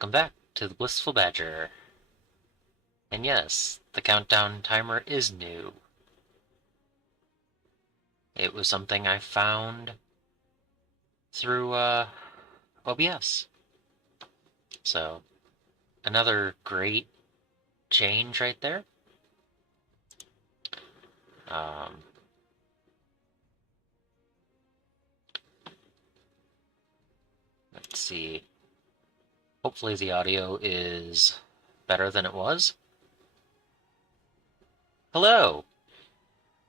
Welcome back to the Blissful Badger. And yes, the countdown timer is new. It was something I found through OBS. So, another great change right there. Let's see. Hopefully the audio is better than it was. Hello!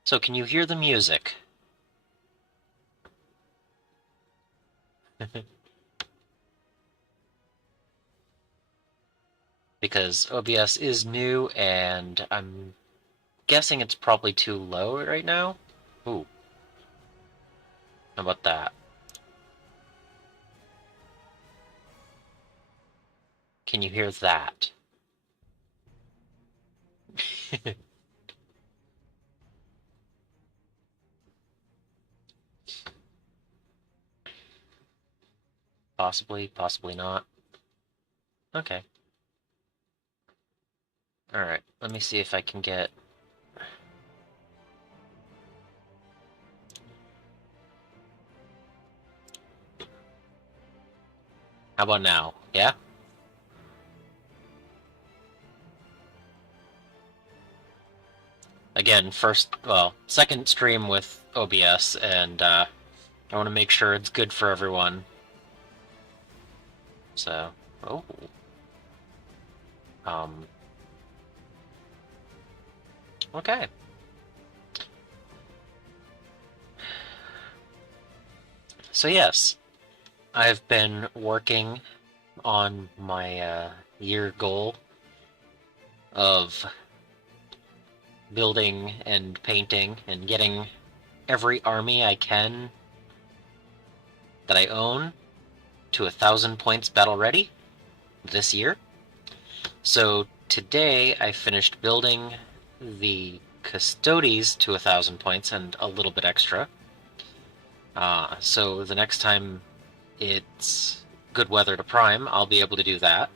So can you hear the music? Because OBS is new and I'm guessing it's probably too low right now. Ooh. How about that? Can you hear that? Possibly, possibly not. Okay. Alright, let me see if I can get... How about now? Yeah? Again, second stream with OBS, and I want to make sure it's good for everyone. So, oh. Okay. So yes, I've been working on my year goal of building and painting and getting every army I can that I own to 1,000 points battle ready this year. So today I finished building the Custodes to 1,000 points and a little bit extra. So the next time it's good weather to prime, I'll be able to do that.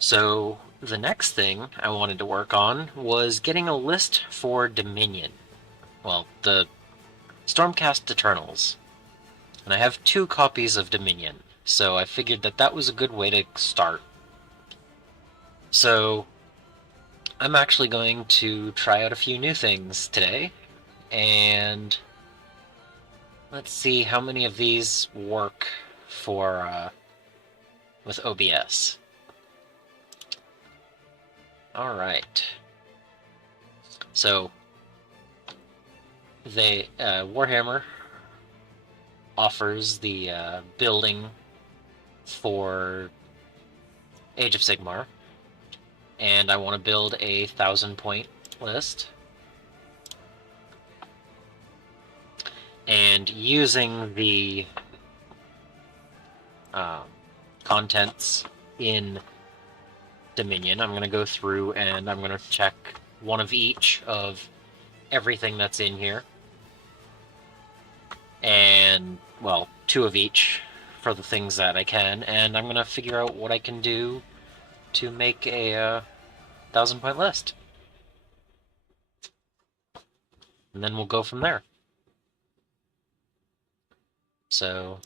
So the next thing I wanted to work on was getting a list for Dominion. Well, the Stormcast Eternals. And I have 2 copies of Dominion, so I figured that that was a good way to start. So I'm actually going to try out a few new things today, and let's see how many of these work for with OBS. All right. So Warhammer offers the building for Age of Sigmar, and I want to build a 1,000-point list. And using the contents in Dominion, I'm going to go through and I'm going to check one of each of everything that's in here. And, well, 2 of each for the things that I can, and I'm going to figure out what I can do to make a 1,000-point list. And then we'll go from there. So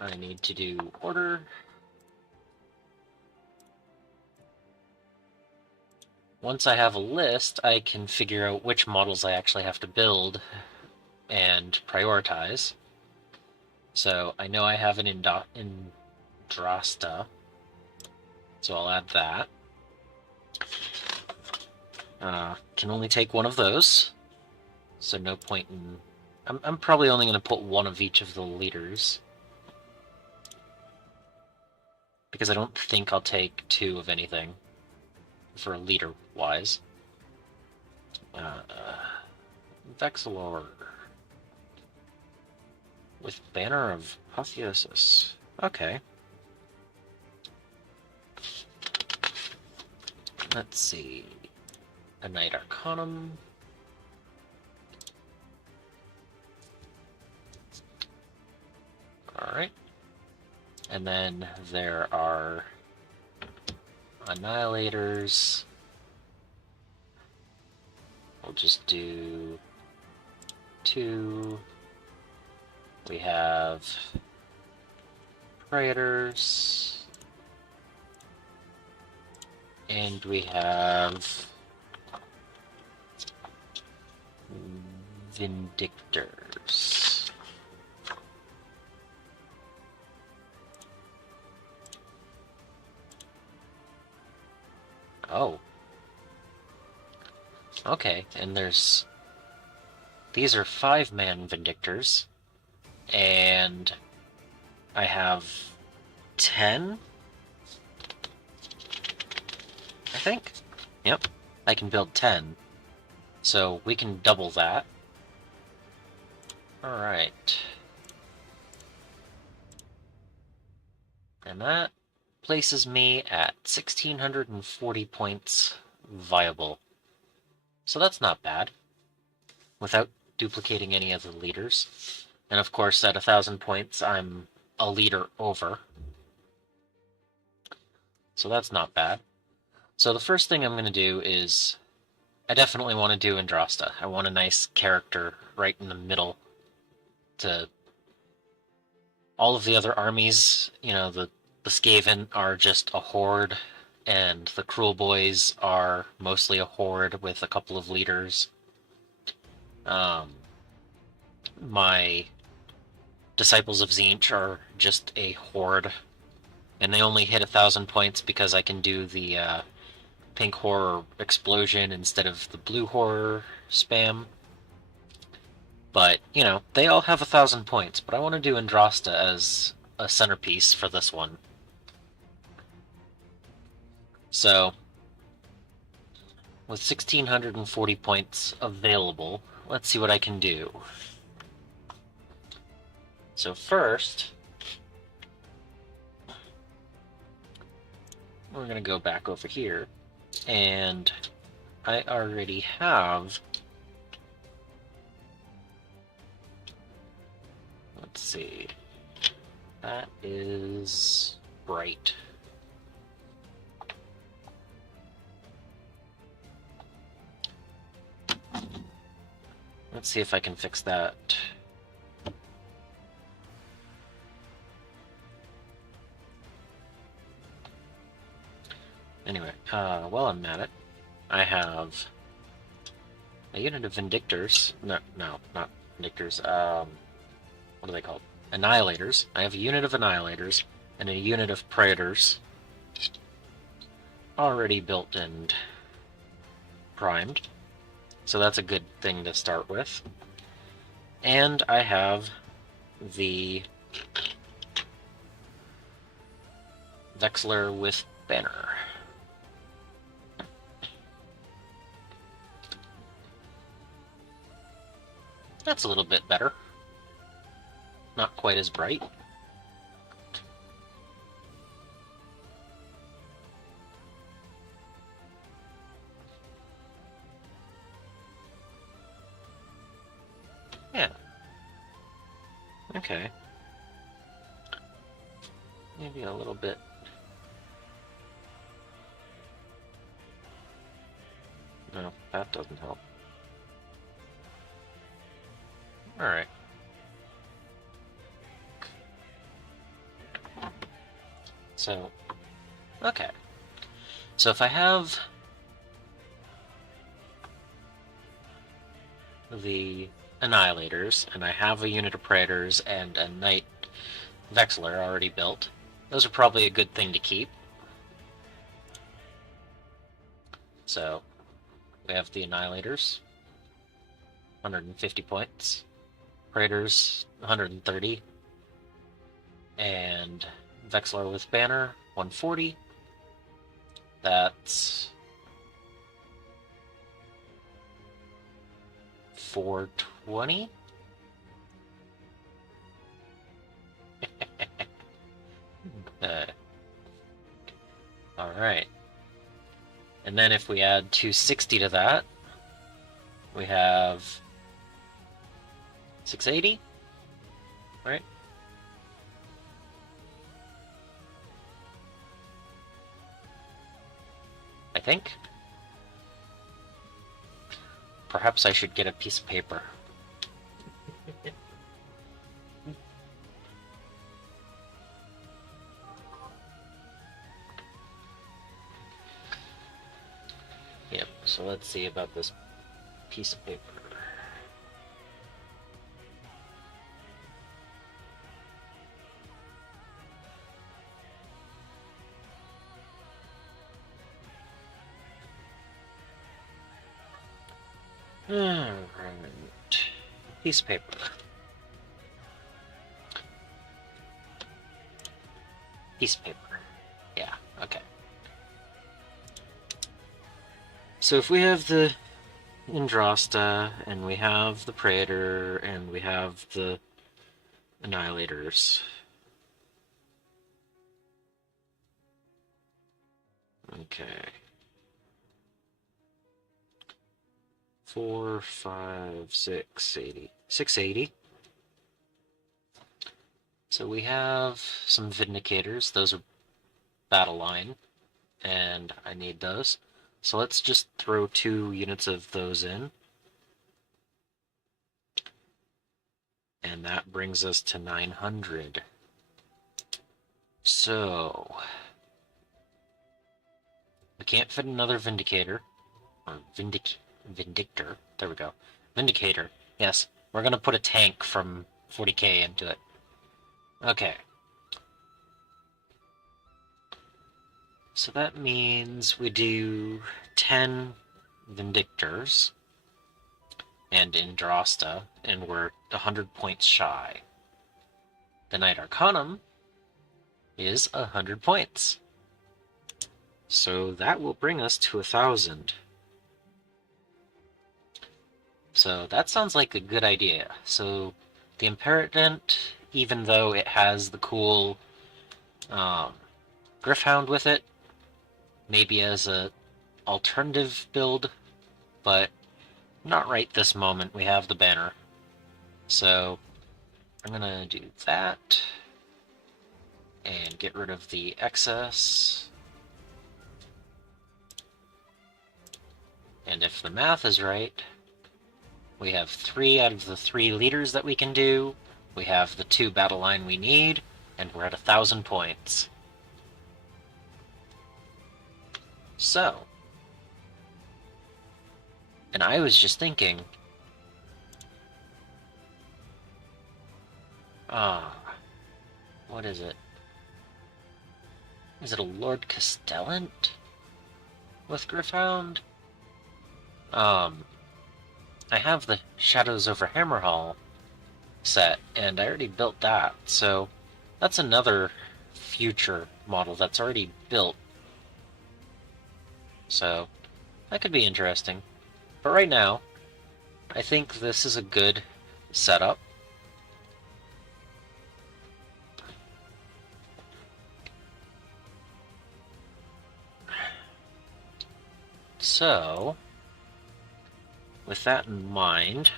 I need to do order. Once I have a list, I can figure out which models I actually have to build and prioritize. So I know I have an Indrasta, so I'll add that. Can only take 1 of those, so no point in... I'm probably only going to put 1 of each of the leaders, because I don't think I'll take 2 of anything for leader-wise. Vexilor with Banner of Apotheosis. Okay. Let's see. A Knight Arcanum. Alright. And then there are Annihilators. We'll just do 2. We have Praetors. And we have Vindictors. Oh. Okay, and these are 5-man Vindictors, and I have 10, I think? Yep, I can build 10, so we can double that. Alright. And that places me at 1,640 points viable. So that's not bad, without duplicating any of the leaders. And of course, at 1,000 points, I'm a leader over. So that's not bad. So the first thing I'm going to do is, I definitely want to do Andrasta. I want a nice character right in the middle to all of the other armies. You know, the Skaven are just a horde, and the Cruel Boys are mostly a horde with a couple of leaders. My Disciples of Tzeentch are just a horde, and they only hit 1,000 points because I can do the pink horror explosion instead of the blue horror spam. But, you know, they all have 1,000 points, but I want to do Andrasta as a centerpiece for this one. So, with 1,640 points available, let's see what I can do. So first, we're going to go back over here, and I already have, let's see, that is bright. Let's see if I can fix that. Anyway, while I'm at it, I have a unit of Vindictors. No, not Vindictors. What are they called? Annihilators. I have a unit of Annihilators and a unit of Praetors already built and primed. So that's a good thing to start with. And I have the Vexler with Banner. That's a little bit better. Not quite as bright. Yeah. Okay. Maybe a little bit. No, that doesn't help. Alright. So, okay. So if I have the Annihilators, and I have a unit of Praetors and a Knight Vexler already built, those are probably a good thing to keep. So, we have the Annihilators, 150 points, Praetors, 130, and Vexler with Banner, 140. That's 420. Alright. And then if we add 260 to that, we have 680, right? think. Perhaps I should get a piece of paper. Yep, so let's see about this piece of paper. Alright. Piece of paper. Piece of paper. Yeah, okay. So if we have the Andrasta, and we have the Praetor, and we have the Annihilators. Okay. 4, 5, 6, 80. 680. So we have some Vindicators. Those are battle line, and I need those. So let's just throw 2 units of those in. And that brings us to 900. So we can't fit another Vindicator. Or Vindictor. There we go. Vindicator. Yes. We're going to put a tank from 40k into it. Okay. So that means we do 10 Vindictors and Andrasta, and we're 100 points shy. The Knight Arcanum is 100 points. So that will bring us to 1,000. So that sounds like a good idea. So the Imperatant, even though it has the cool Gryph-hound with it, maybe as a alternative build, but not right this moment. We have the banner. So I'm gonna do that and get rid of the excess. And if the math is right, we have 3 out of the 3 leaders that we can do. We have the 2 battle line we need, and we're at 1,000 points. So, and I was just thinking, what is it? Is it a Lord Castellant with Gryph-hound? I have the Shadows over Hammerhall set, and I already built that, so that's another future model that's already built. So that could be interesting. But right now, I think this is a good setup. So, with that in mind,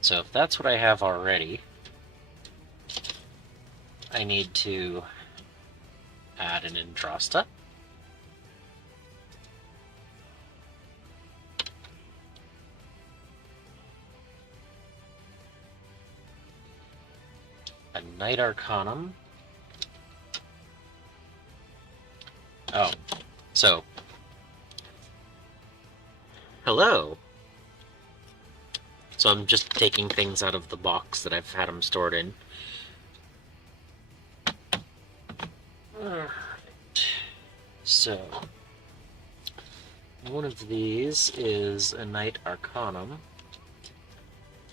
so if that's what I have already, I need to add an Andrasta. A Knight Arcanum. Oh, so, hello! So I'm just taking things out of the box that I've had them stored in. Alright. So, one of these is a Knight Arcanum.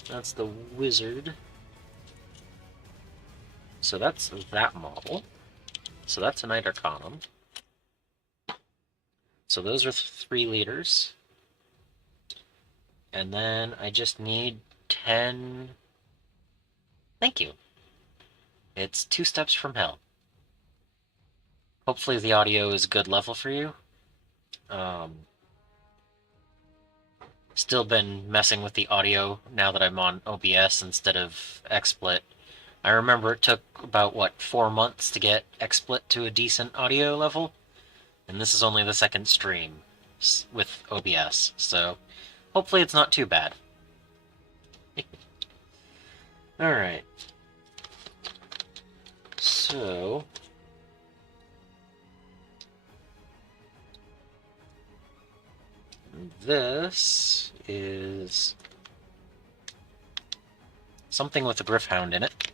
That's the Wizard. So that's that model. So that's a Knight Arcanum. So those are 3 leaders. And then I just need 10... Thank you. It's 2 steps from hell. Hopefully the audio is good level for you. Still been messing with the audio now that I'm on OBS instead of XSplit. I remember it took about, what, 4 months to get XSplit to a decent audio level? And this is only the second stream with OBS, so hopefully it's not too bad. Alright. So... this is something with a Gryph-hound in it.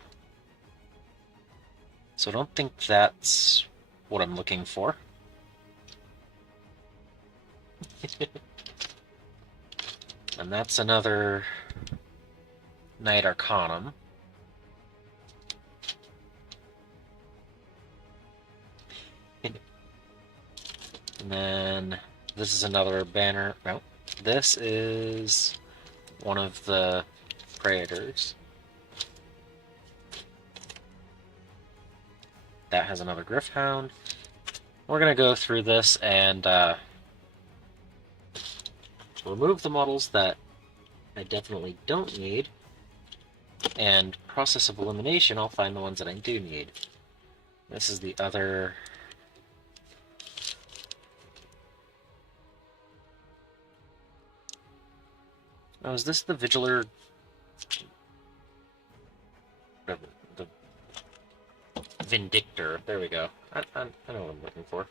So I don't think that's what I'm looking for. And that's another Knight Arcanum. And then this is another banner. No, this is one of the Praetors. That has another Gryph-hound. We're going to go through this and remove the models that I definitely don't need, and process of elimination, I'll find the ones that I do need. This is the other... oh, is this the Vigilar... the Vindictor? There we go. I know what I'm looking for.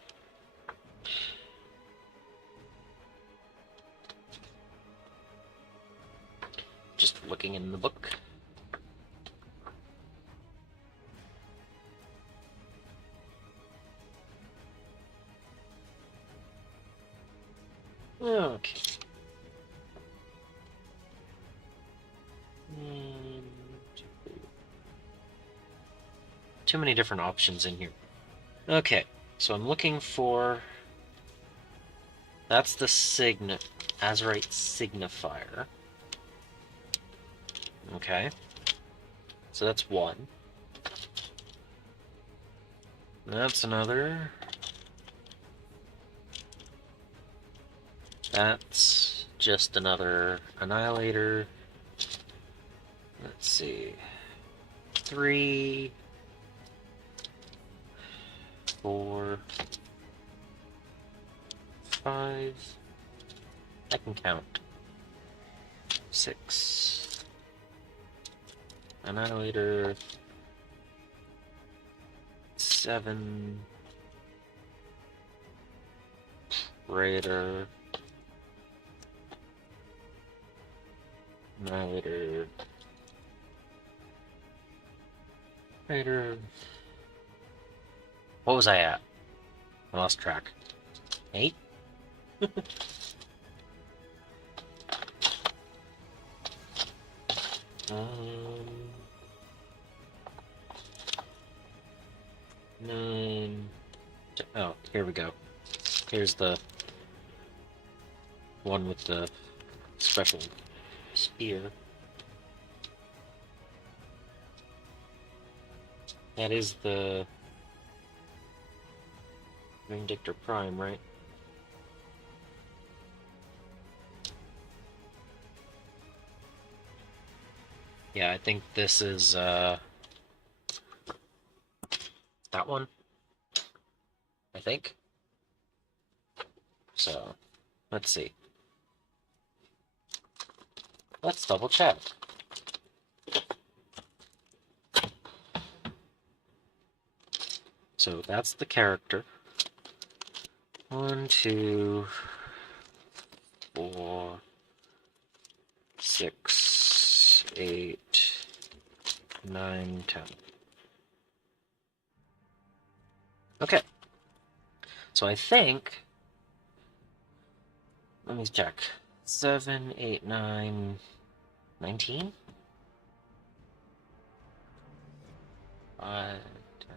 Just looking in the book. Okay. Too many different options in here. Okay, so I'm looking for... that's the Azurite Signifier. Okay. So that's one. That's another. That's just another Annihilator. Let's see. 3, 4, 5. I can count. 6. Annihilator. 7. Raider. Annihilator. Raider. What was I at? I lost track. 8? 9. Oh, here we go. Here's the one with the special spear. That is the Vindictor Prime, right? Yeah, I think this is that one. I think. So, let's see. Let's double check. So that's the character. 1, 2, 4, 6, 8, 9, 10. Okay. So I think... let me check. 7, 8, 9, 19? 5, 10,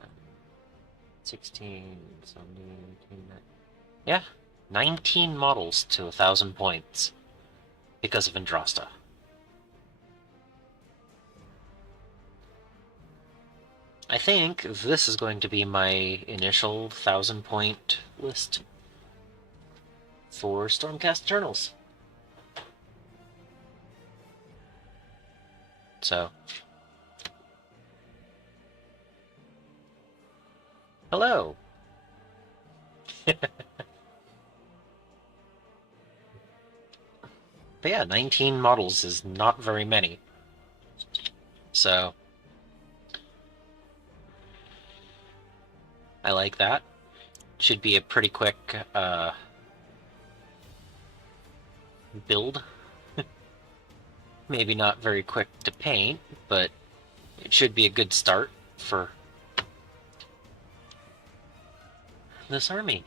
16, 17, 18, 19. Yeah, 19 models to 1,000 points because of Andrasta. I think this is going to be my initial 1,000 point list for Stormcast Eternals. So, hello. But yeah, 19 models is not very many. So, I like that. Should be a pretty quick build. Maybe not very quick to paint, but it should be a good start for this army.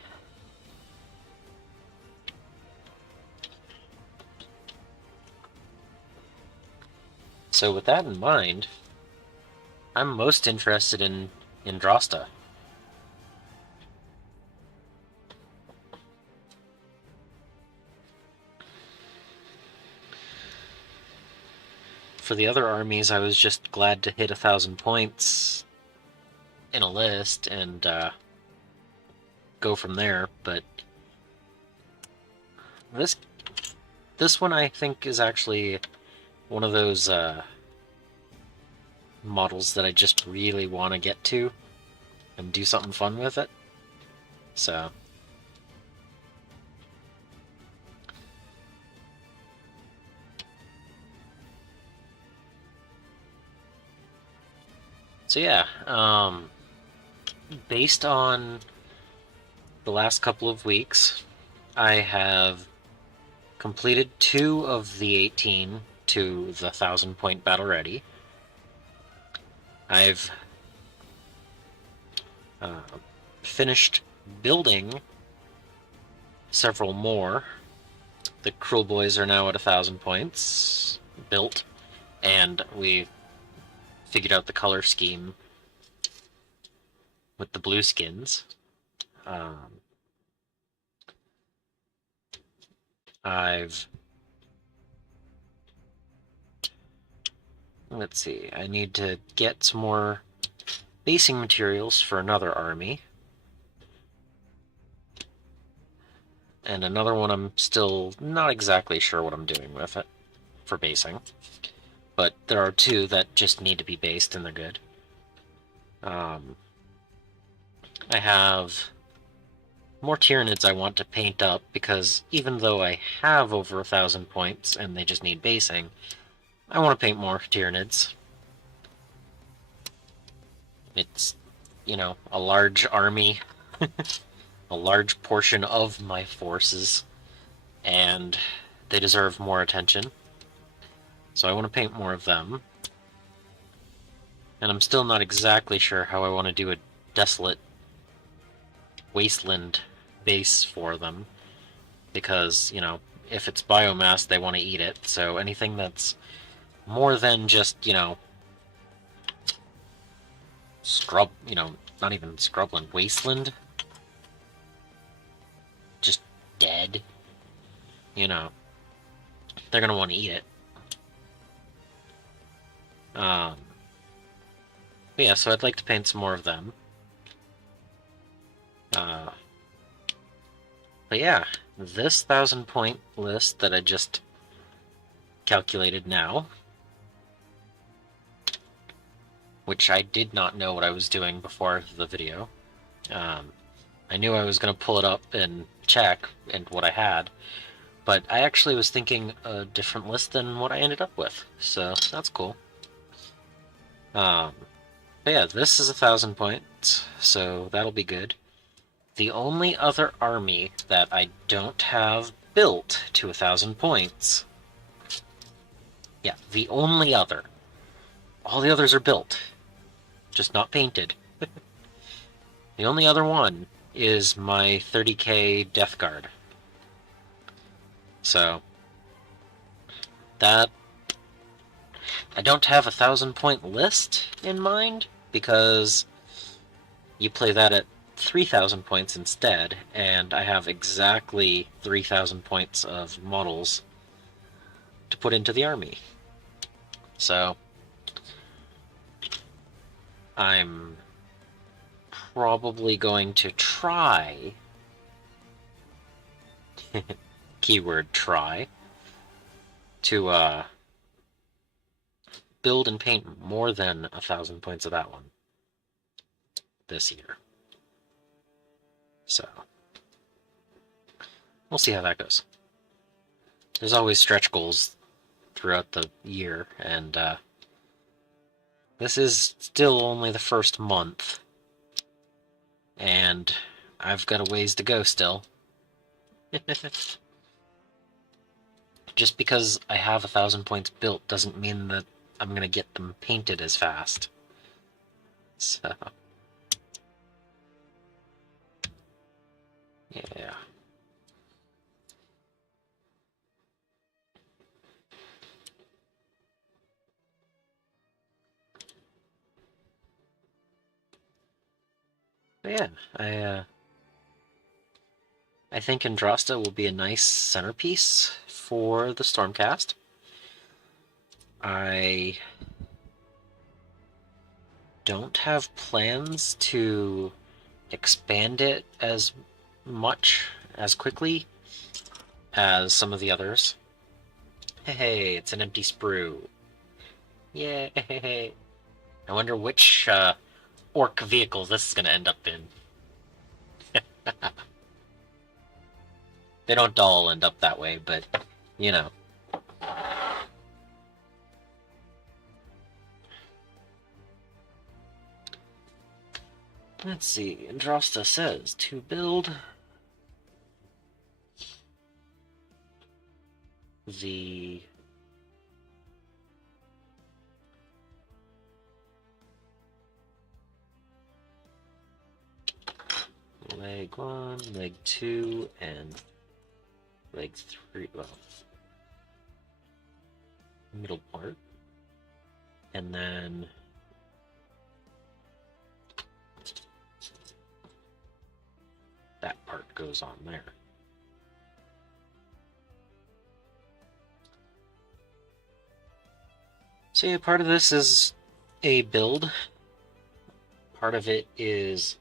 So with that in mind, I'm most interested in Drosta. For the other armies, I was just glad to hit 1,000 points in a list and go from there, but this one I think is actually one of those models that I just really want to get to and do something fun with it. So yeah, based on the last couple of weeks, I have completed 2 of the 18 to the 1,000 point battle ready. I've finished building several more. The Cruel Boys are now at 1,000 points built, and we figured out the color scheme with the blue skins. Let's see, I need to get some more basing materials for another army. And another one I'm still not exactly sure what I'm doing with it for basing. But there are 2 that just need to be based and they're good. I have more Tyranids I want to paint up because even though I have over 1,000 points and they just need basing, I want to paint more Tyranids. It's, you know, a large army, a large portion of my forces, and they deserve more attention. So I want to paint more of them. And I'm still not exactly sure how I want to do a desolate wasteland base for them. Because, you know, if it's biomass, they want to eat it. So anything that's more than just, you know, not even scrubland, wasteland. Just dead. You know, they're going to want to eat it. But yeah, so I'd like to paint some more of them. But yeah, this 1,000 point list that I just calculated now, which I did not know what I was doing before the video. I knew I was going to pull it up and check and what I had, but I actually was thinking a different list than what I ended up with, so that's cool. But yeah, this is 1,000 points, so that'll be good. The only other army that I don't have built to 1,000 points, yeah, the only other, all the others are built, just not painted. The only other one is my 30k Death Guard. So, that, I don't have a 1,000 point list in mind, because you play that at 3,000 points instead, and I have exactly 3,000 points of models to put into the army. So, I'm probably going to try, keyword try, to build and paint more than 1,000 points of that one this year. So, we'll see how that goes. There's always stretch goals throughout the year, and this is still only the first month, and I've got a ways to go still. Just because I have 1,000 points built doesn't mean that I'm going to get them painted as fast. So, yeah. But yeah, I think Andrasta will be a nice centerpiece for the Stormcast. I don't have plans to expand it as much, as quickly as some of the others. Hey, it's an empty sprue. Yay! I wonder which orc vehicle this is going to end up in. They don't all end up that way, but, you know. Let's see, Andrasta says to build the leg 1, leg 2, and leg 3, well, middle part, and then that part goes on there. So yeah, part of this is a build. Part of it is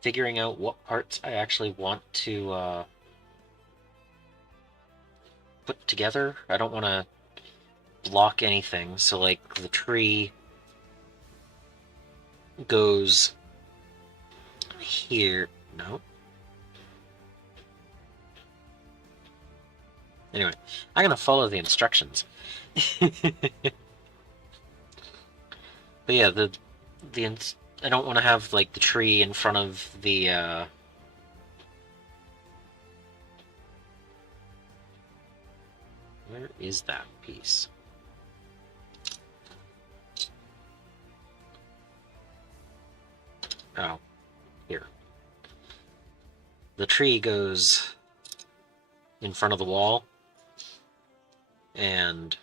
figuring out what parts I actually want to put together. I don't want to block anything, so like the tree goes here. No. Anyway, I'm gonna follow the instructions. But yeah, I don't want to have like the tree in front of the where is that piece? Oh, here. The tree goes in front of the wall, and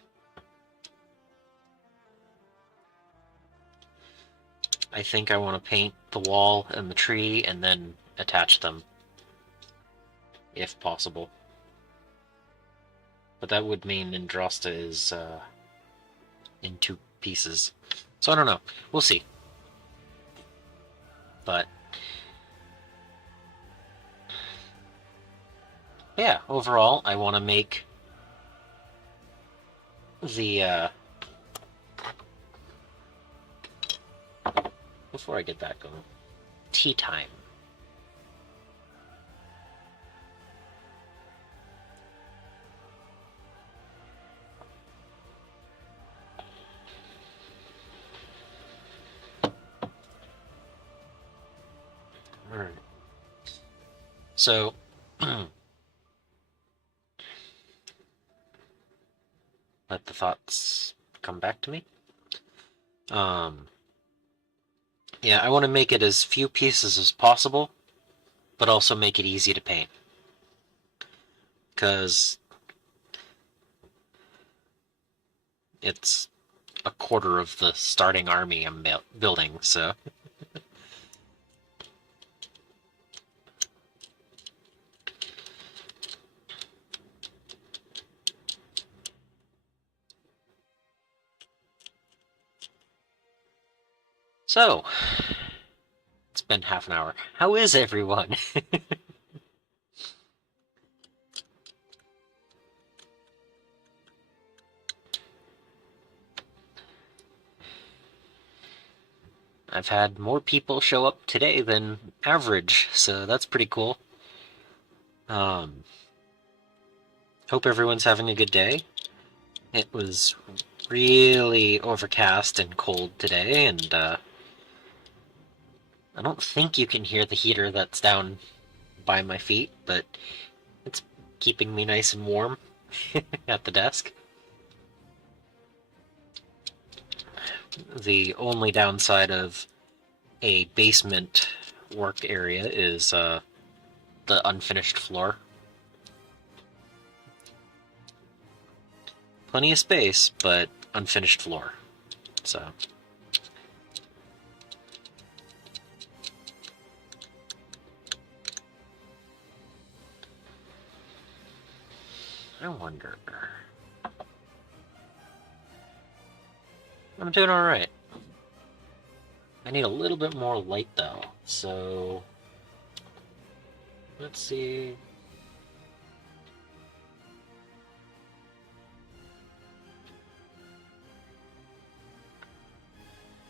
I think I want to paint the wall and the tree and then attach them, if possible. But that would mean Andrasta is in 2 pieces. So I don't know. We'll see. But yeah, overall, I want to make the before I get that going, tea time. Alright. So, let the thoughts come back to me. Yeah, I want to make it as few pieces as possible, but also make it easy to paint. Because it's a quarter of the starting army I'm building, so... So, it's been half an hour. How is everyone? I've had more people show up today than average, so that's pretty cool. Hope everyone's having a good day. It was really overcast and cold today, and I don't think you can hear the heater that's down by my feet, but it's keeping me nice and warm at the desk. The only downside of a basement work area is the unfinished floor. Plenty of space, but unfinished floor. So I wonder. I'm doing alright. I need a little bit more light though, so let's see.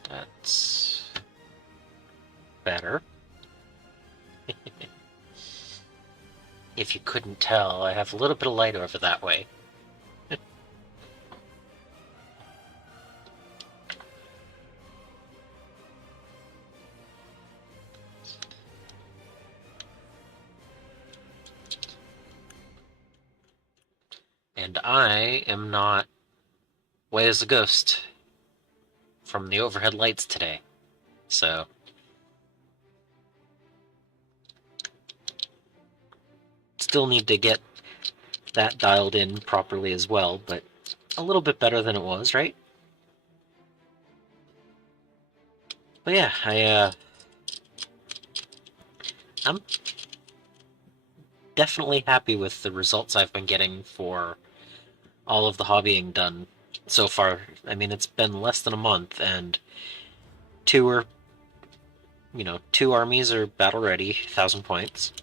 That's better. If you couldn't tell, I have a little bit of light over that way. And I am not white as a ghost from the overhead lights today, so still need to get that dialed in properly as well, but a little bit better than it was, right? But yeah, I'm definitely happy with the results I've been getting for all of the hobbying done so far. I mean, it's been less than a month, and two armies are battle ready, 1,000 points.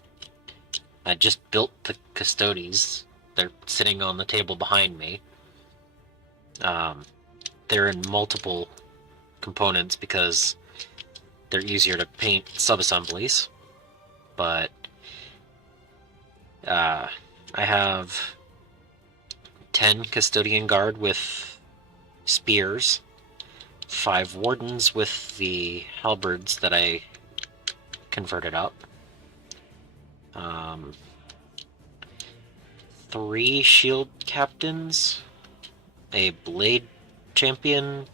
I just built the Custodes. They're sitting on the table behind me. They're in multiple components because they're easier to paint sub-assemblies. But I have 10 Custodian Guard with spears, 5 Wardens with the halberds that I converted up, 3 Shield Captains, a Blade Champion,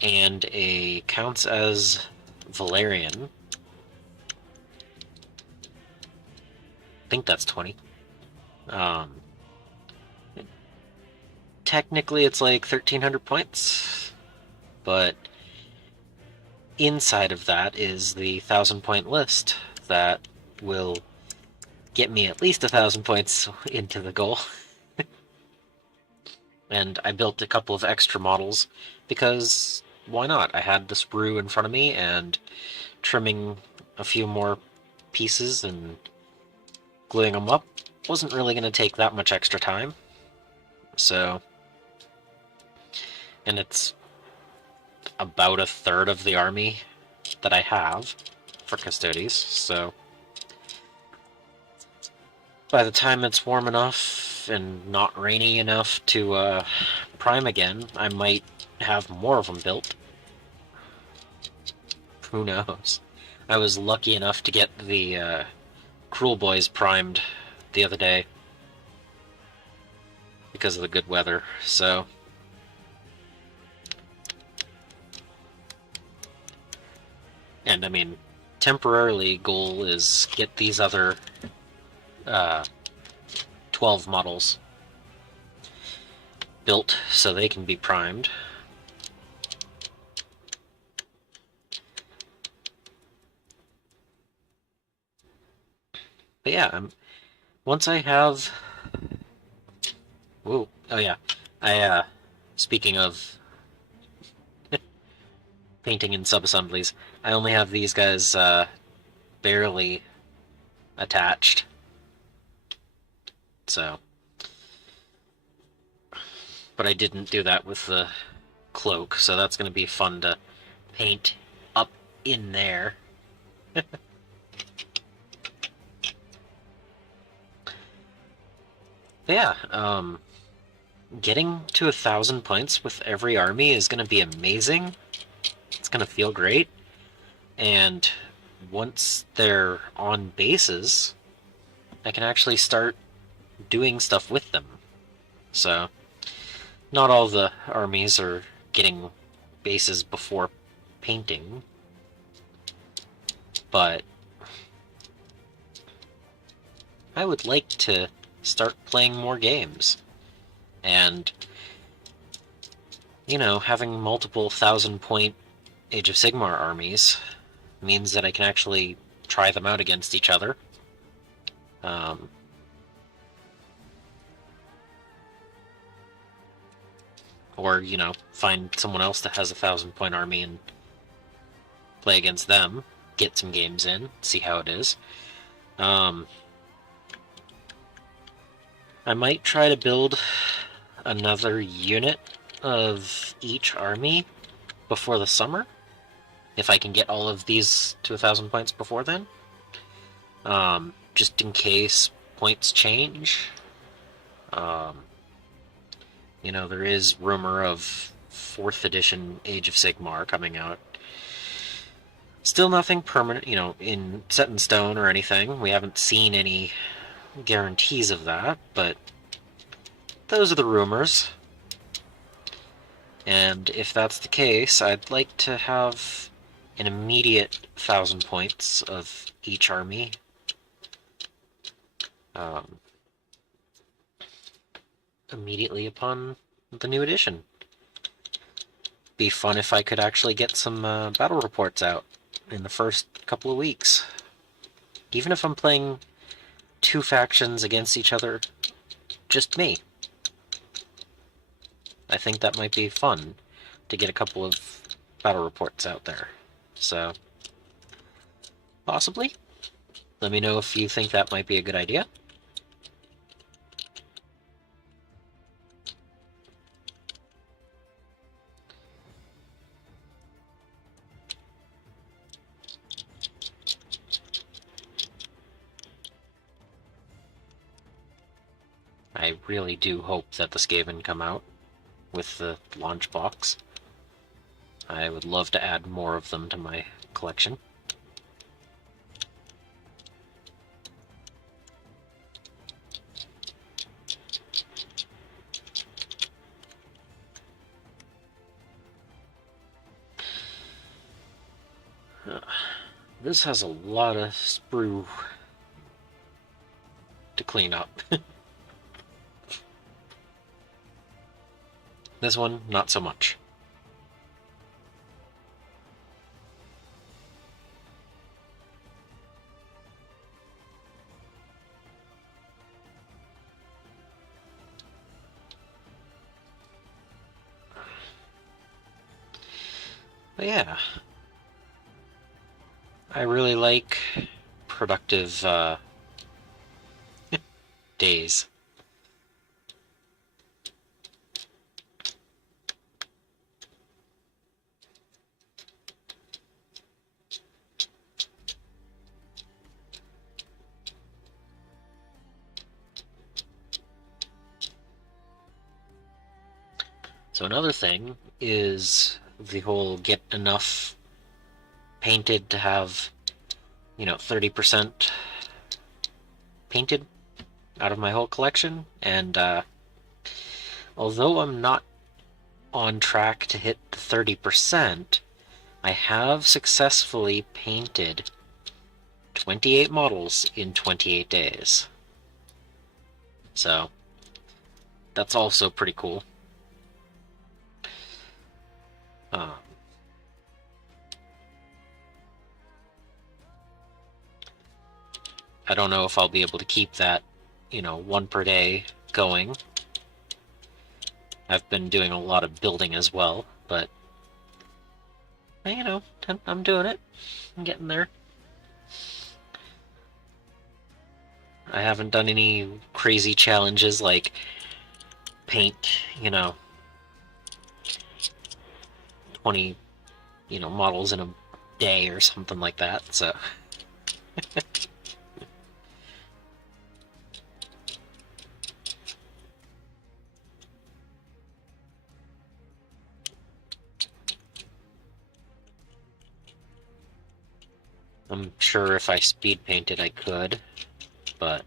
and a counts as Valerian. I think that's 20. Technically it's like 1,300 points, but inside of that is the 1,000 point list that will get me at least 1,000 points into the goal. And I built a couple of extra models because why not? I had the sprue in front of me, and trimming a few more pieces and gluing them up wasn't really going to take that much extra time. So, and it's about a third of the army that I have for Custodes, so by the time it's warm enough and not rainy enough to prime again, I might have more of them built. Who knows? I was lucky enough to get the Cruel Boys primed the other day because of the good weather, so and I mean, temporarily goal is get these other 12 models built so they can be primed. But yeah, once I have... Whoa, oh yeah, speaking of painting in sub-assemblies, I only have these guys barely attached. So, but I didn't do that with the cloak, so that's going to be fun to paint in there. Yeah, getting to 1,000 points with every army is going to be amazing. It's going to feel great. And once they're on bases, I can actually start doing stuff with them. So, not all the armies are getting bases before painting, but I would like to start playing more games. And, having multiple 1,000-point Age of Sigmar armies means that I can actually try them out against each other. Or, find someone else that has a 1,000-point army and play against them, get some games in, see how it is. I might try to build another unit of each army before the summer, if I can get all of these to 1,000 points before then. Just in case points change. There is rumor of 4th edition Age of Sigmar coming out. Still nothing permanent, in set in stone or anything. We haven't seen any guarantees of that, but those are the rumors. And if that's the case, I'd like to have an immediate 1,000 points of each army. Immediately upon the new edition. Be fun if I could actually get some battle reports out in the first couple of weeks. Even if I'm playing 2 factions against each other, just me. I think that might be fun to get a couple of battle reports out there. So, possibly. Let me know if you think that might be a good idea. I really do hope that the Skaven come out with the launch box. I would love to add more of them to my collection. This has a lot of sprue to clean up. This one, not so much. But yeah, I really like productive days. So another thing is the whole get enough painted to have, 30% painted out of my whole collection. And although I'm not on track to hit the 30%, I have successfully painted 28 models in 28 days. So that's also pretty cool. I don't know if I'll be able to keep that, 1 per day going. I've been doing a lot of building as well, but, I'm doing it. I'm getting there. I haven't done any crazy challenges like paint, 20, models in a day or something like that, so... I'm sure if I speed painted I could, but...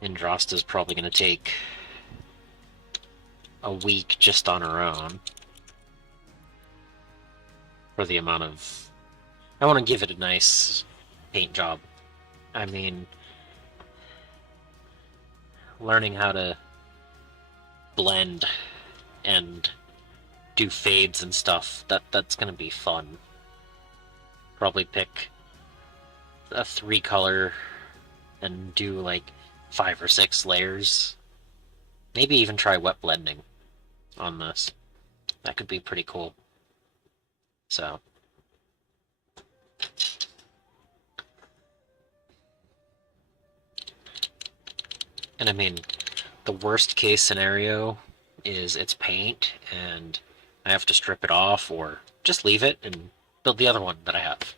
Androsta's probably going to take a week just on her own for the amount of... I want to give it a nice paint job. I mean, learning how to blend and do fades and stuff, that's going to be fun. Probably pick a 3-color and do like 5 or 6 layers. Maybe even try wet blending on this. That could be pretty cool. So... And I mean, the worst case scenario is it's paint and I have to strip it off or just leave it and build the other one that I have.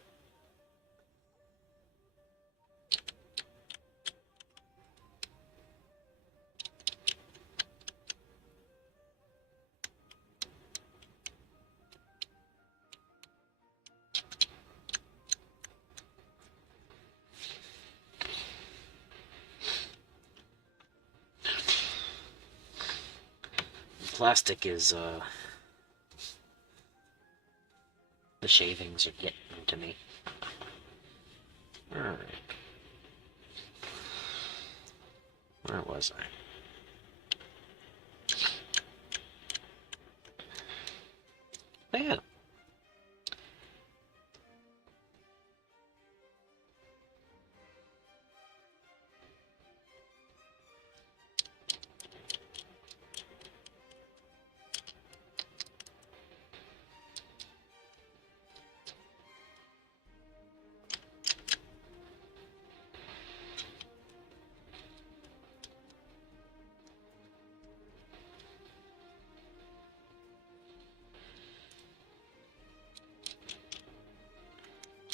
Plastic is, the shavings are getting to me. Alright. Where was I? Man.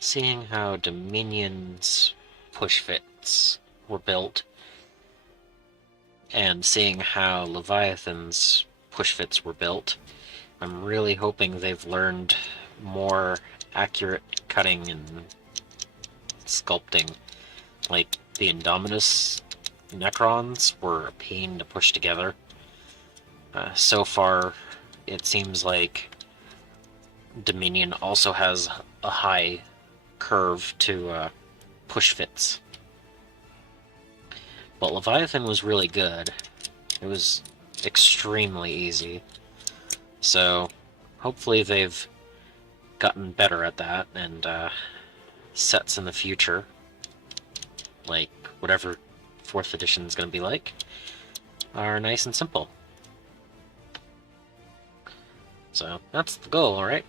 Seeing how Dominion's push fits were built, and seeing how Leviathan's push fits were built, I'm really hoping they've learned more accurate cutting and sculpting. Like, the Indominus Necrons were a pain to push together. So far, it seems like Dominion also has a high curve to push fits. But Leviathan was really good. It was extremely easy. So hopefully they've gotten better at that, and sets in the future, like whatever 4th edition is going to be like, are nice and simple. So that's the goal, alright?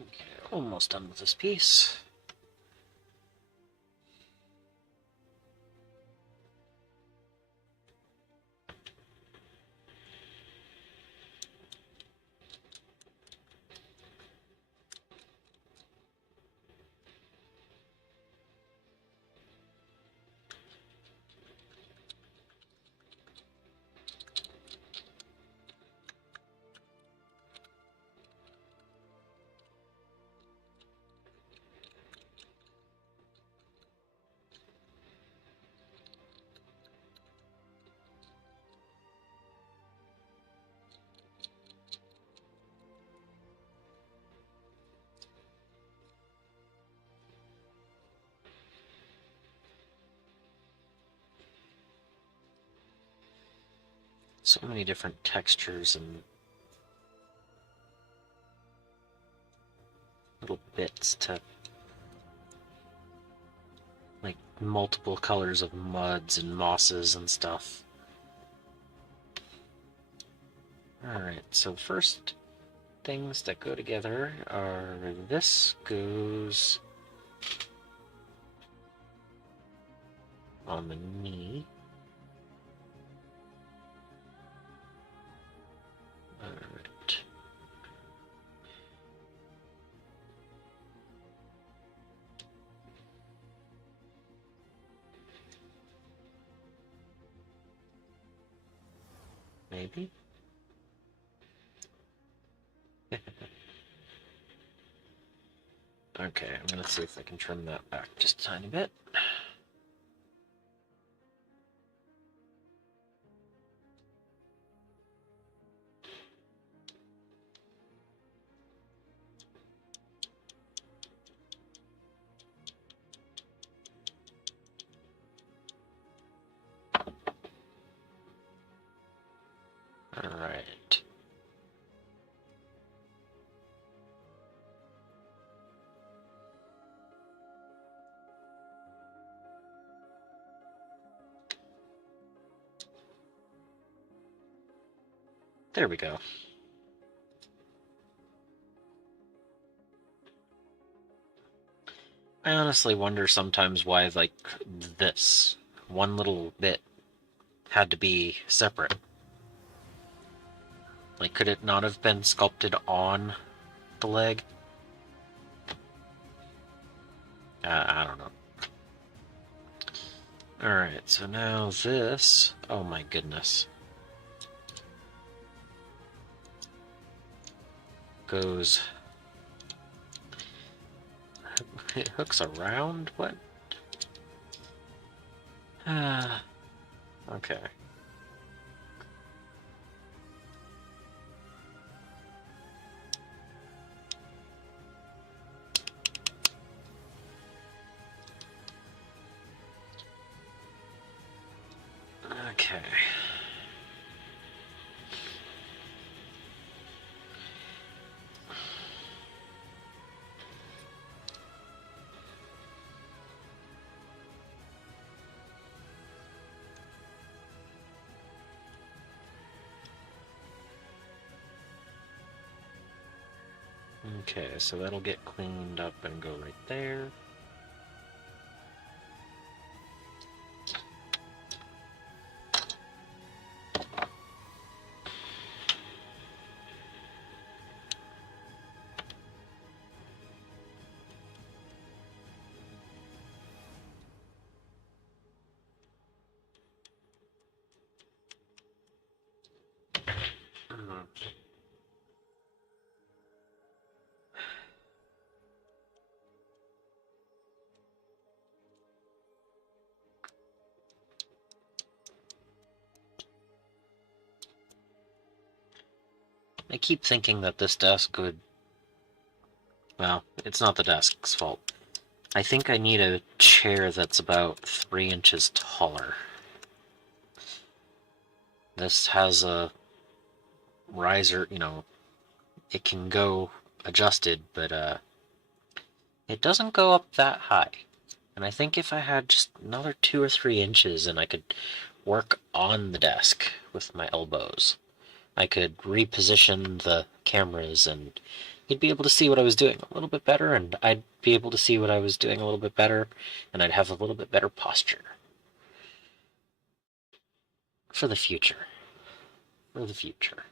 Okay, almost done with this piece. So many different textures and little bits to like multiple colors of muds and mosses and stuff. Alright, so first things that go together are this goes on the knee. Alright. Maybe? Okay, I'm gonna see if I can trim that back just a tiny bit. Alright. There we go. I honestly wonder sometimes why, like, this one little bit had to be separate. Like, could it not have been sculpted on the leg? I don't know. Alright, so now this... Oh my goodness. Goes... It hooks around? What? Okay. Okay. Okay, so that'll get cleaned up and go right there. I keep thinking that this desk would... Well, it's not the desk's fault. I think I need a chair that's about 3 inches taller. This has a riser, you know, it can go adjusted, but it doesn't go up that high. And I think if I had just another 2 or 3 inches and I could work on the desk with my elbows, I could reposition the cameras and you'd be able to see what I was doing a little bit better, and I'd be able to see what I was doing a little bit better, and I'd have a little bit better posture. For the future. For the future.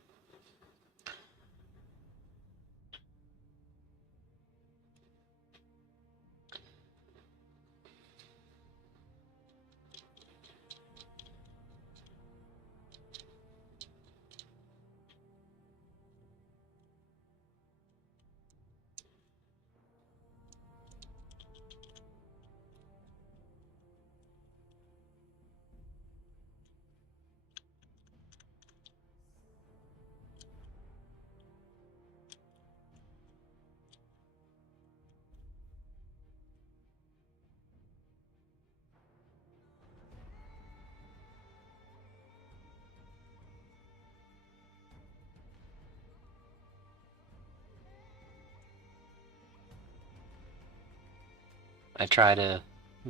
I try to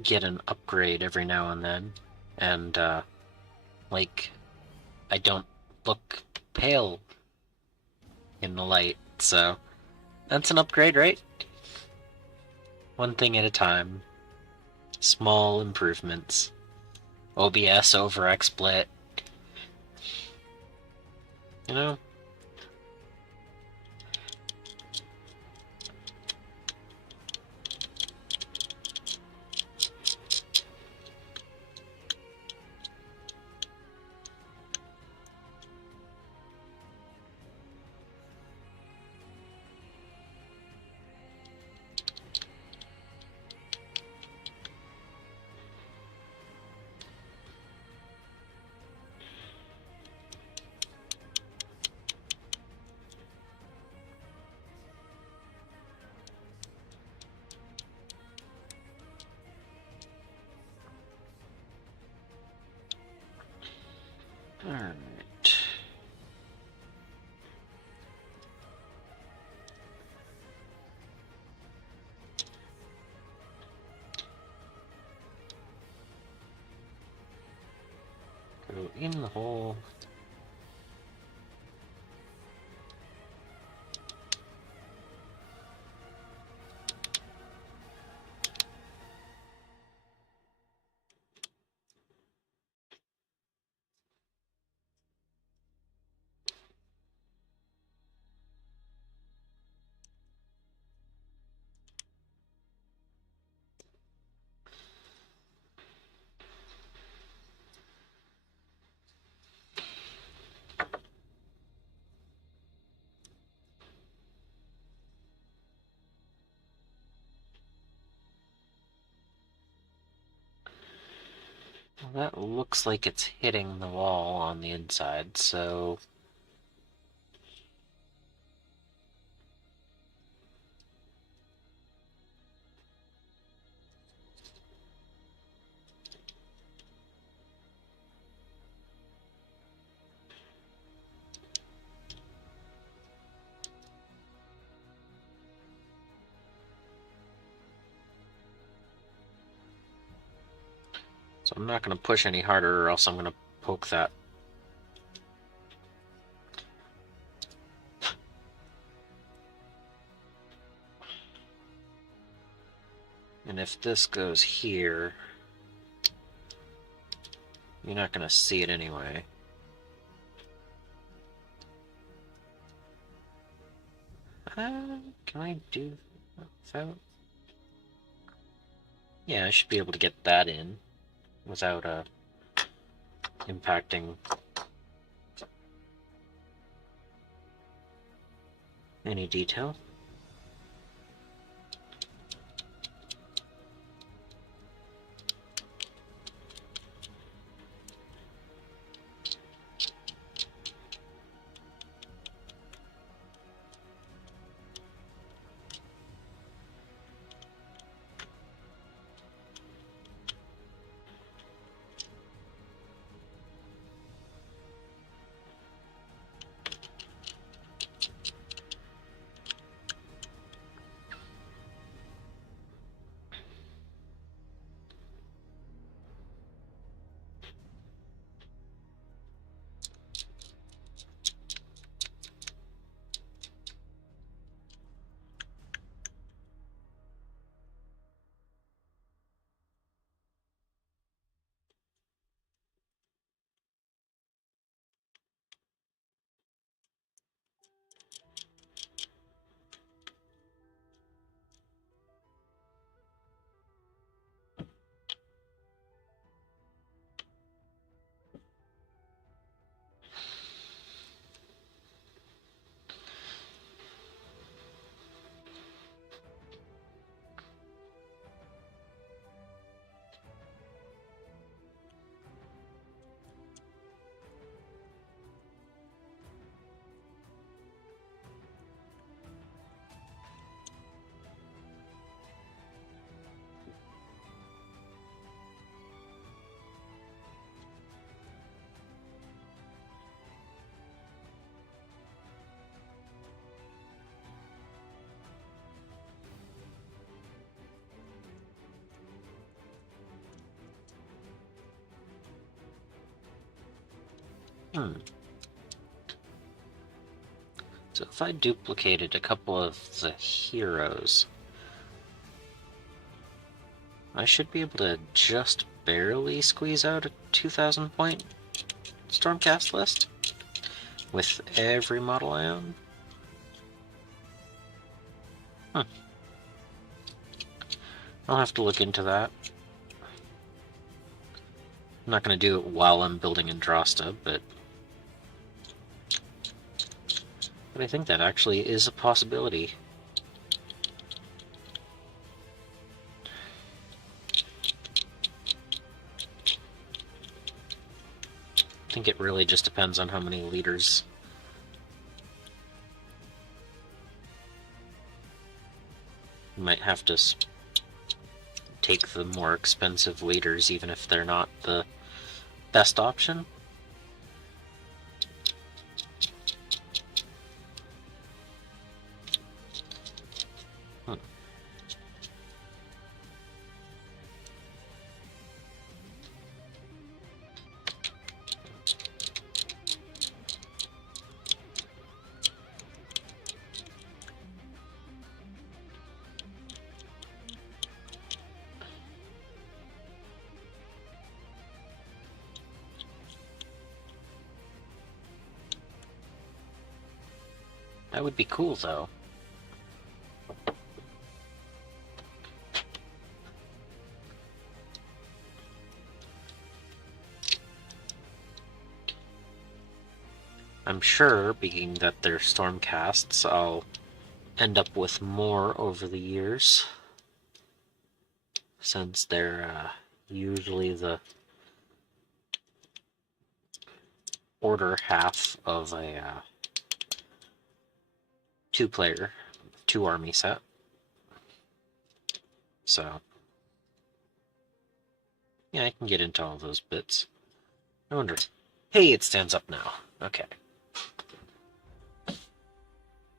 get an upgrade every now and then, and, like, I don't look pale in the light, so that's an upgrade, right? One thing at a time. Small improvements. OBS over XSplit. You know? Alright. Go in the hole. Well, that looks like it's hitting the wall on the inside, so... So I'm not going to push any harder or else I'm going to poke that. And if this goes here, you're not going to see it anyway. Can I do that without? Yeah, I should be able to get that in without impacting any detail. Hmm. So if I duplicated a couple of the heroes, I should be able to just barely squeeze out a 2,000 point Stormcast list with every model I own. I'll have to look into that. I'm not going to do it while I'm building Andrasta, but I think that actually is a possibility. I think it really just depends on how many leaders. You might have to take the more expensive leaders, even if they're not the best option. That would be cool, though. I'm sure, being that they're Stormcasts, I'll end up with more over the years, since they're usually the order half of a two-player, two-army set. So, yeah, I can get into all those bits. I wonder... Hey, it stands up now. Okay.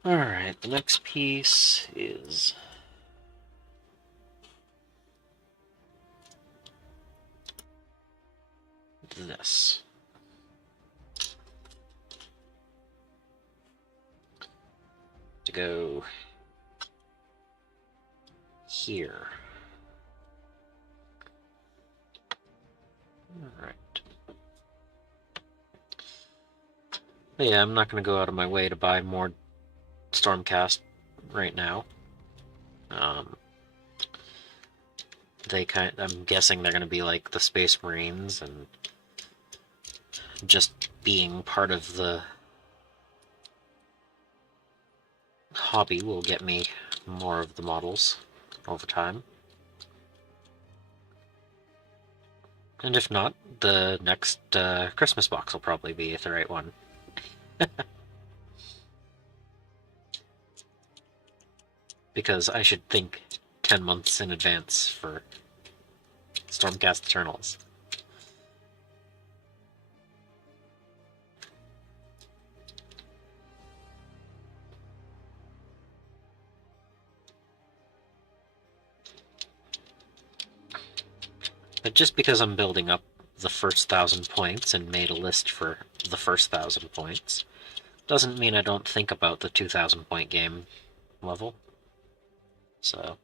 Alright, the next piece is... this. To go... here. Alright. But yeah, I'm not going to go out of my way to buy more Stormcast right now. I'm guessing they're going to be like the Space Marines, and just being part of the hobby will get me more of the models over time. And if not, the next Christmas box will probably be the right one. Because I should think 10 months in advance for Stormcast Eternals. But just because I'm building up the first 1,000 points and made a list for the first 1,000 points, doesn't mean I don't think about the 2,000 point game level. So...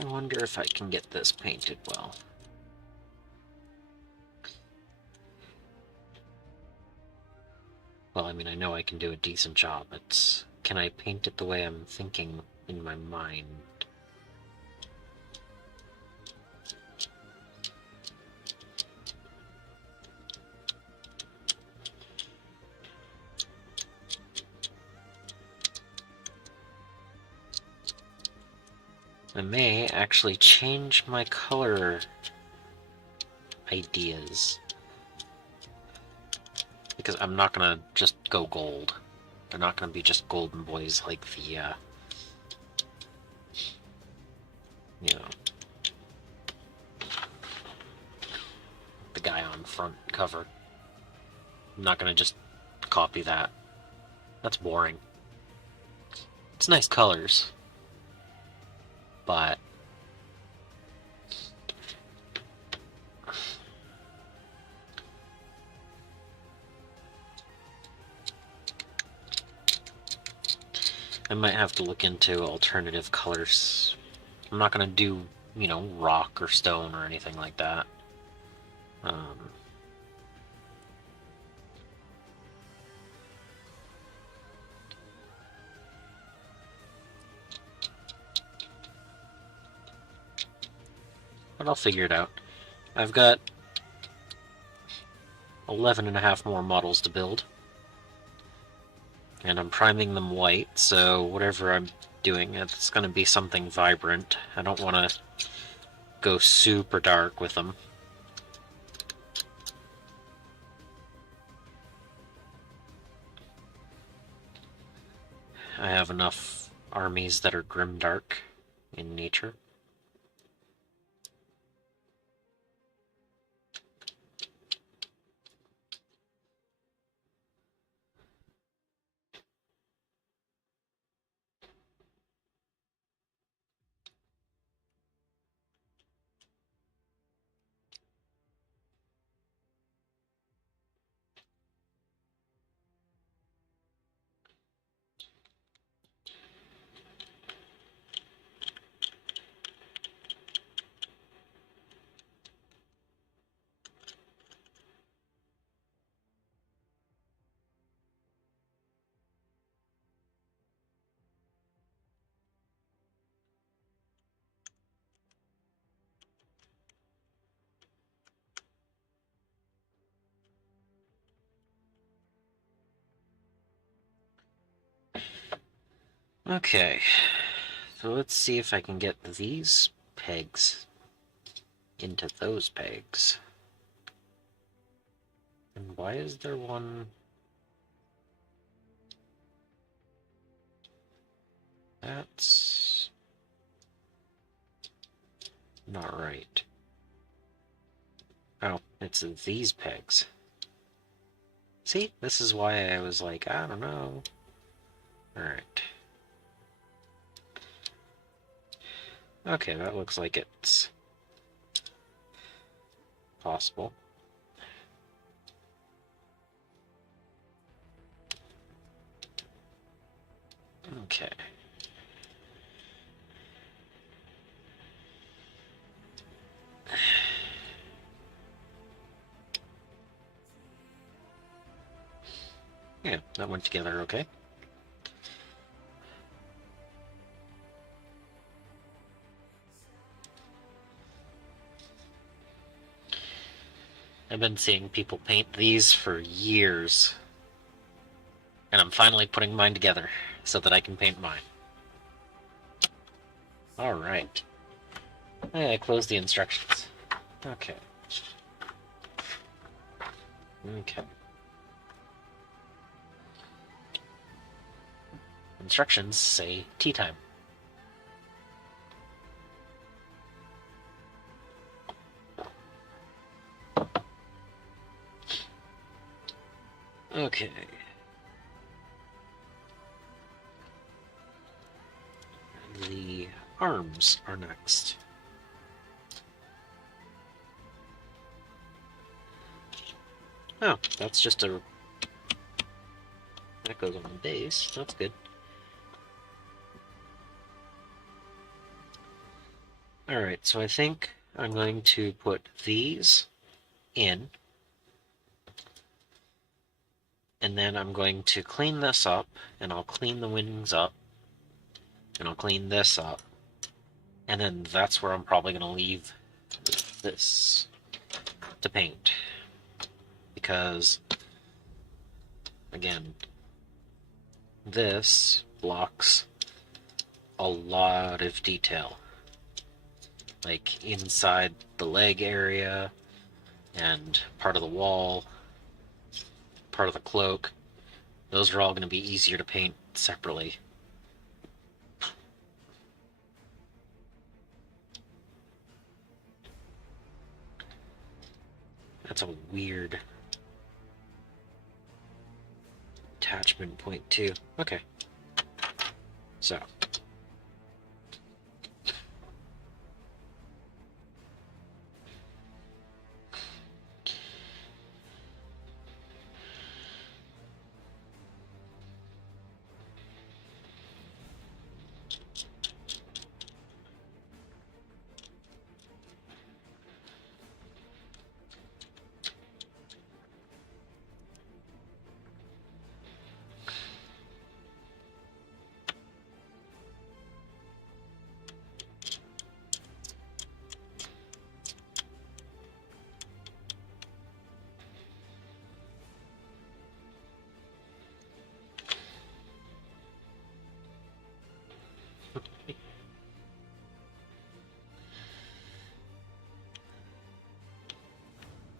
I wonder if I can get this painted well. Well, I mean, I know I can do a decent job. It's... can I paint it the way I'm thinking in my mind? I may actually change my color ideas. Because I'm not gonna just go gold. They're not gonna be just golden boys like the guy on front cover. I'm not gonna just copy that. That's boring. It's nice colors, but I might have to look into alternative colors. I'm not gonna do, you know, rock or stone or anything like that. But I'll figure it out. I've got 11 and a half more models to build. And I'm priming them white, so whatever I'm doing, it's going to be something vibrant. I don't want to go super dark with them. I have enough armies that are grimdark in nature. Okay, so let's see if I can get these pegs into those pegs. And why is there one... That's not right. Oh, it's these pegs. See? This is why I was like, I don't know. Alright. Okay, that looks like it's possible. Okay. Yeah, that went together okay. I've been seeing people paint these for years, and I'm finally putting mine together so that I can paint mine. Alright. I closed the instructions. Okay. Okay. Instructions say tea time. Okay. The arms are next. Oh, that's just a... That goes on the base. That's good. Alright, so I think I'm going to put these in. And then I'm going to clean this up, and I'll clean the wings up, and I'll clean this up. And then that's where I'm probably going to leave this to paint. Because, again, this blocks a lot of detail. Like inside the leg area, and part of the wall, part of the cloak. Those are all going to be easier to paint separately. That's a weird attachment point too. Okay. So.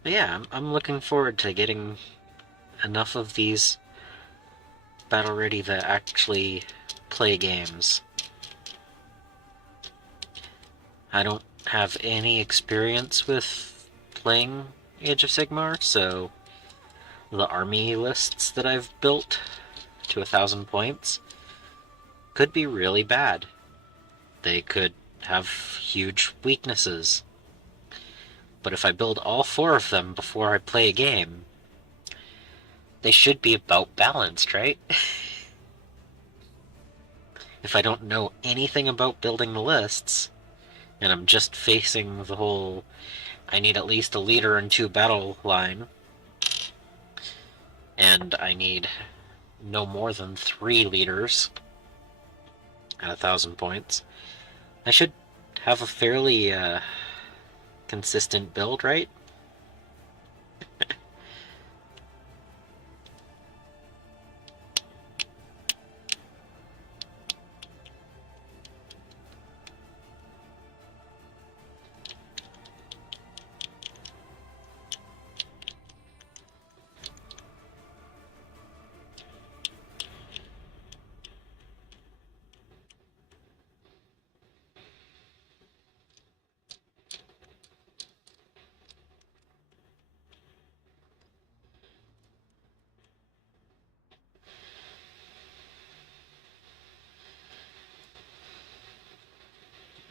Yeah, I'm looking forward to getting enough of these battle ready to actually play games. I don't have any experience with playing Age of Sigmar, so the army lists that I've built to 1,000 points could be really bad. They could have huge weaknesses. But if I build all 4 of them before I play a game, they should be about balanced, right? If I don't know anything about building the lists, and I'm just facing the whole I need at least a leader and 2 battle line, and I need no more than 3 leaders at 1,000 points, I should have a fairly consistent build, right?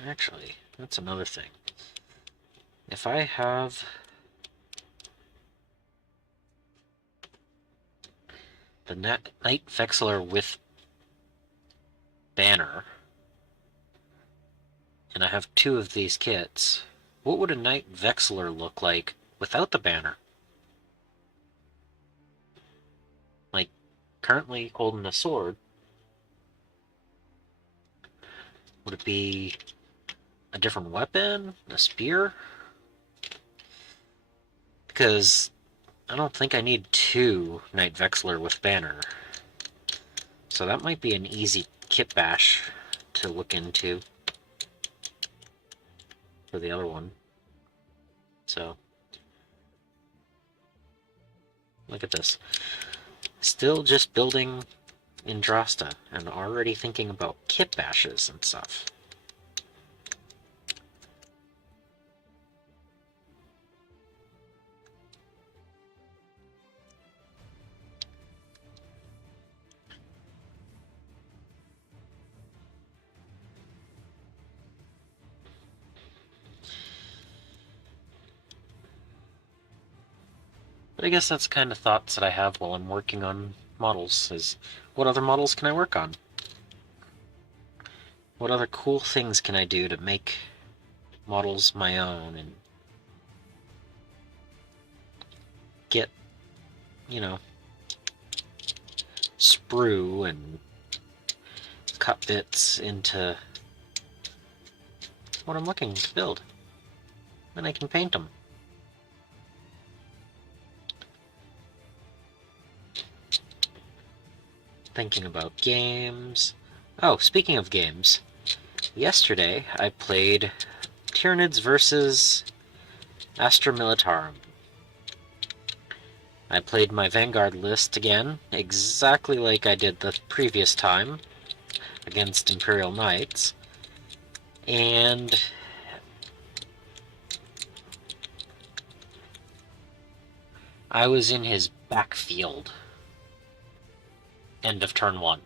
Actually, that's another thing. If I have the Knight Vexillor with banner, and I have 2 of these kits, what would a Knight Vexillor look like without the banner? Like, currently holding a sword, would it be a different weapon? A spear? Because I don't think I need 2 Knight Vexillor with banner. So that might be an easy kit bash to look into for the other one. So, look at this. Still just building Andrasta and already thinking about kit bashes and stuff. But I guess that's the kind of thoughts that I have while I'm working on models, is what other models can I work on? What other cool things can I do to make models my own and get, you know, sprue and cut bits into what I'm looking to build. Then I can paint them. Thinking about games. Oh, speaking of games, yesterday I played Tyranids versus Astra Militarum. I played my Vanguard list again, exactly like I did the previous time against Imperial Knights, and I was in his backfield. End of turn 1.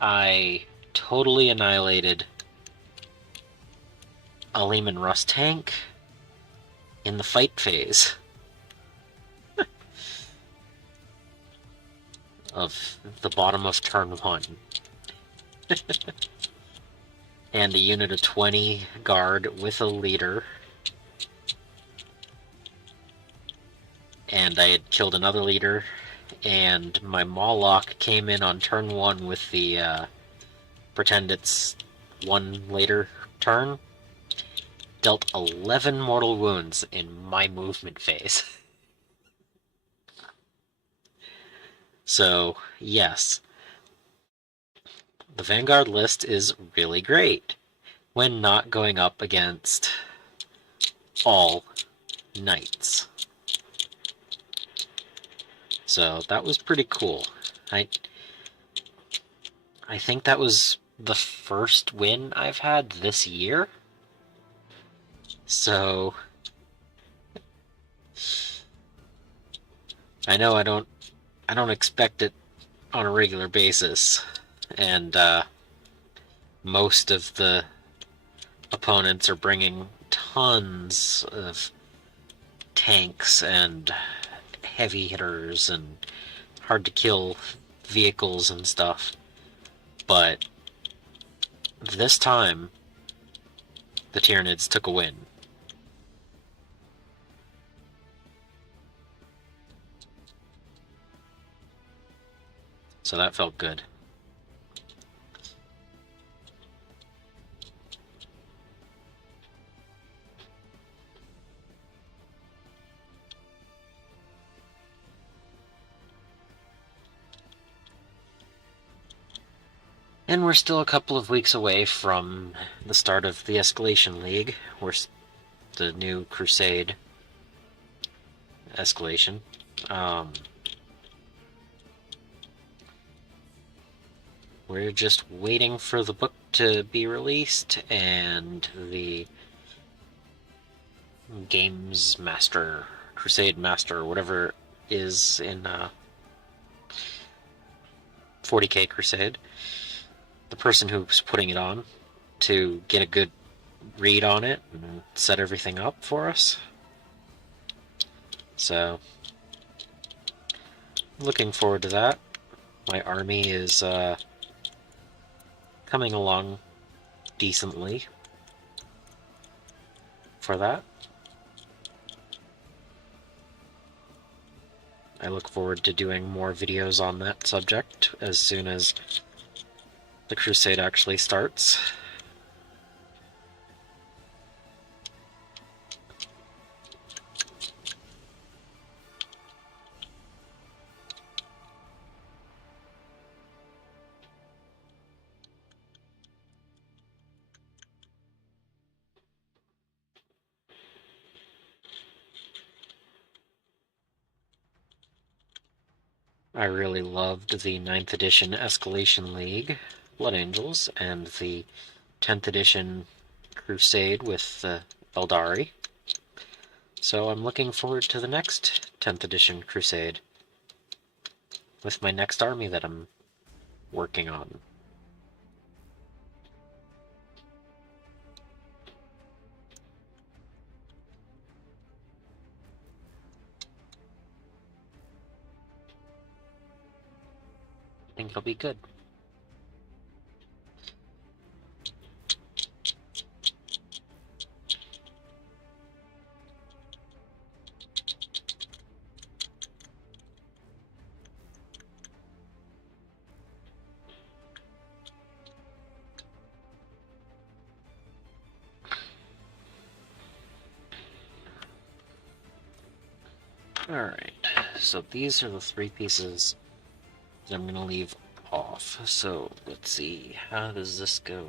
I totally annihilated a Lehman Russ tank in the fight phase of the bottom of turn 1. And a unit of 20 guard with a leader. And I had killed another leader, and my Moloch came in on turn 1 with the pretend it's one later turn. Dealt 11 mortal wounds in my movement phase. So, yes, the Vanguard list is really great when not going up against all knights. So that was pretty cool. I think that was the first win I've had this year. So I know I don't expect it on a regular basis, and most of the opponents are bringing tons of tanks and heavy hitters and hard to kill vehicles and stuff. But this time, the Tyranids took a win. So that felt good. And we're still a couple of weeks away from the start of the Escalation League, where the new Crusade escalation. We're just waiting for the book to be released and the Games Master, Crusade Master, whatever is in 40k Crusade, the person who's putting it on, to get a good read on it and set everything up for us. So, looking forward to that. My army is coming along decently for that. I look forward to doing more videos on that subject as soon as the crusade actually starts. I really loved the 9th edition Escalation League Blood Angels and the 10th edition Crusade with Eldari. So I'm looking forward to the next 10th edition Crusade with my next army that I'm working on. I think it'll be good. Alright, so these are the 3 pieces that I'm going to leave off. So let's see, how does this go?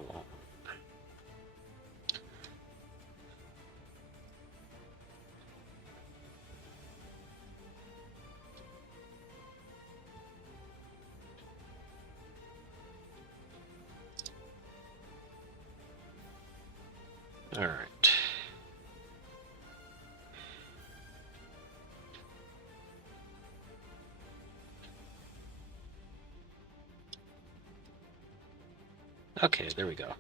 Alright. Okay, there we go.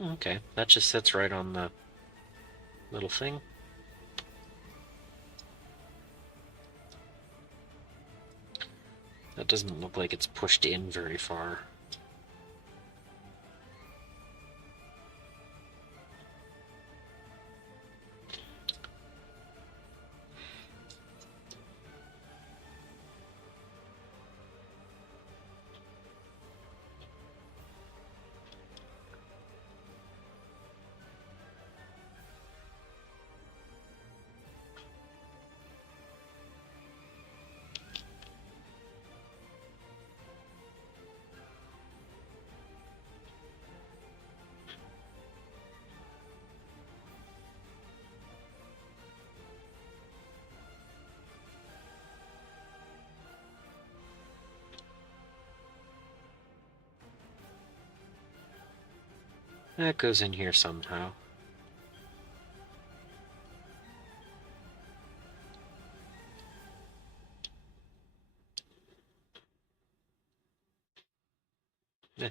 Okay, that just sits right on the little thing. That doesn't look like it's pushed in very far. That goes in here somehow. Eh.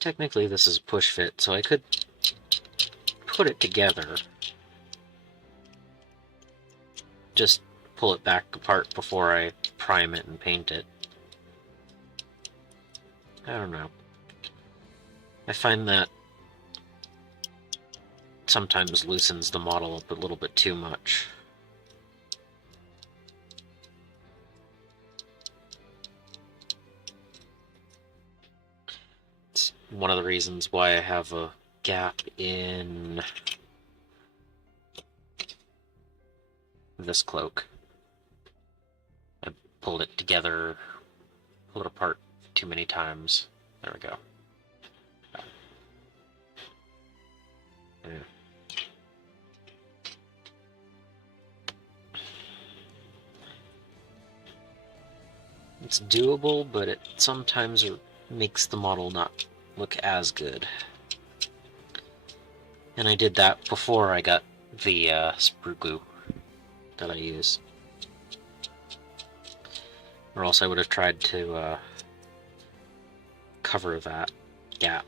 Technically this is push fit, so I could put it together. Just pull it back apart before I prime it and paint it. I don't know. I find that sometimes loosens the model up a little bit too much. It's one of the reasons why I have a gap in this cloak. I pulled it together, pulled it apart too many times. There we go. Yeah. It's doable, but it sometimes makes the model not look as good. And I did that before I got the sprue glue that I use. Or else I would have tried to cover that gap.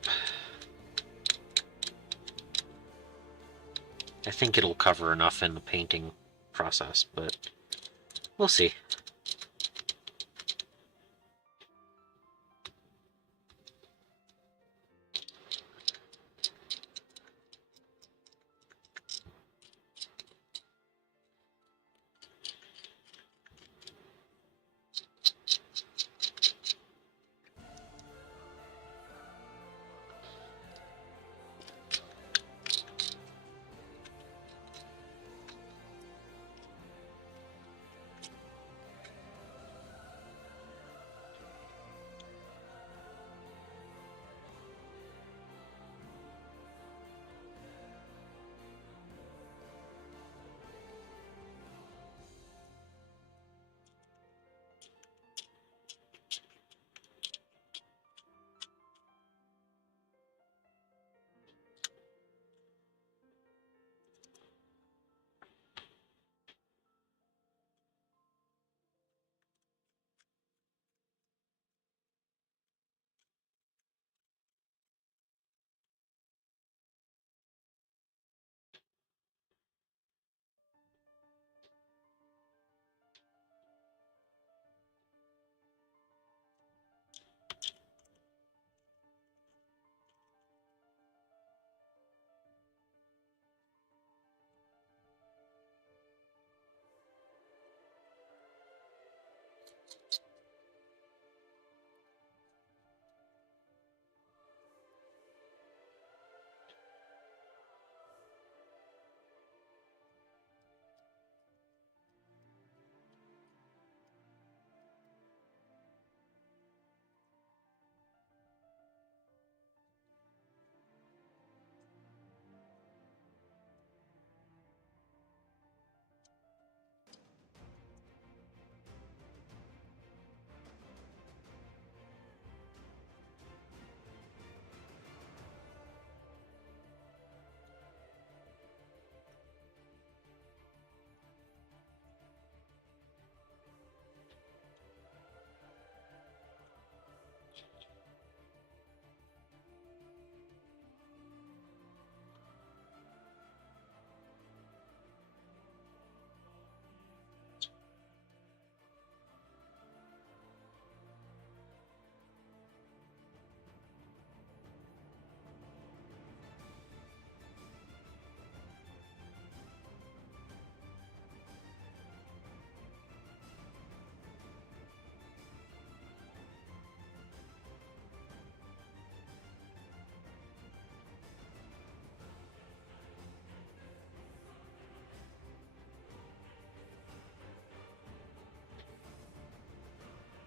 I think it'll cover enough in the painting process, but we'll see.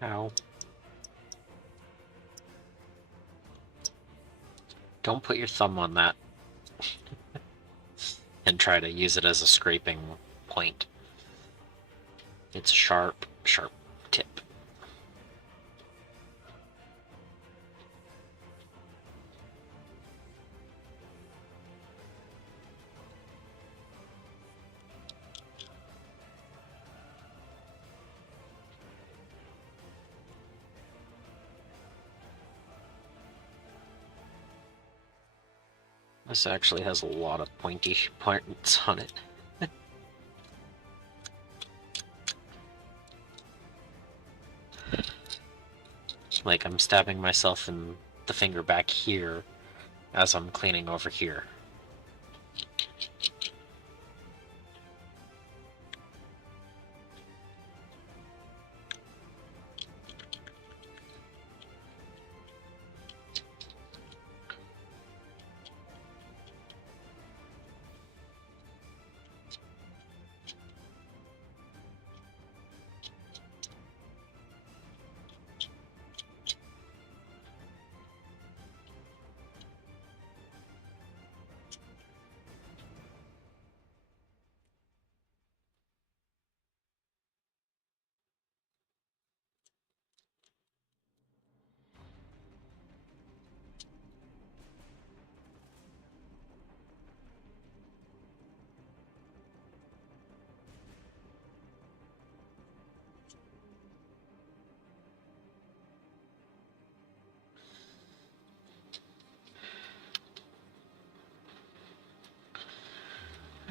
Ow. Don't put your thumb on that and try to use it as a scraping point. It's a sharp, sharp tip. This actually has a lot of pointy points on it. Like I'm stabbing myself in the finger back here as I'm cleaning over here.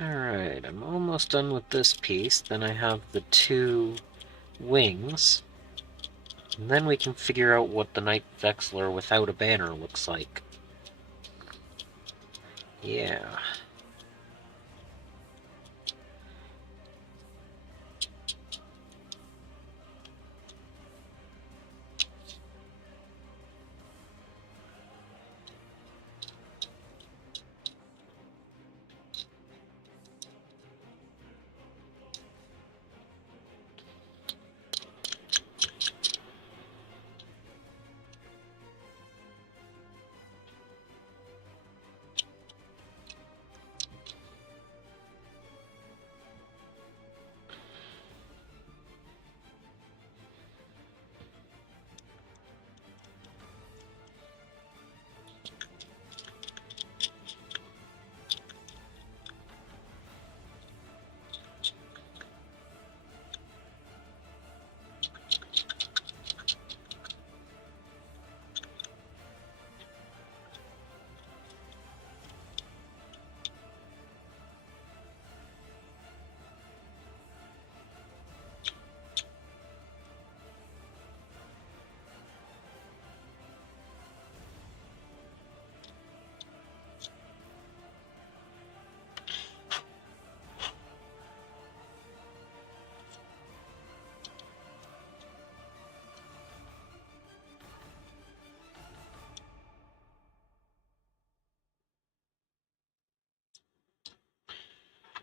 Alright, I'm almost done with this piece. Then I have the two wings. And then we can figure out what the Night Vexler without a banner looks like. Yeah.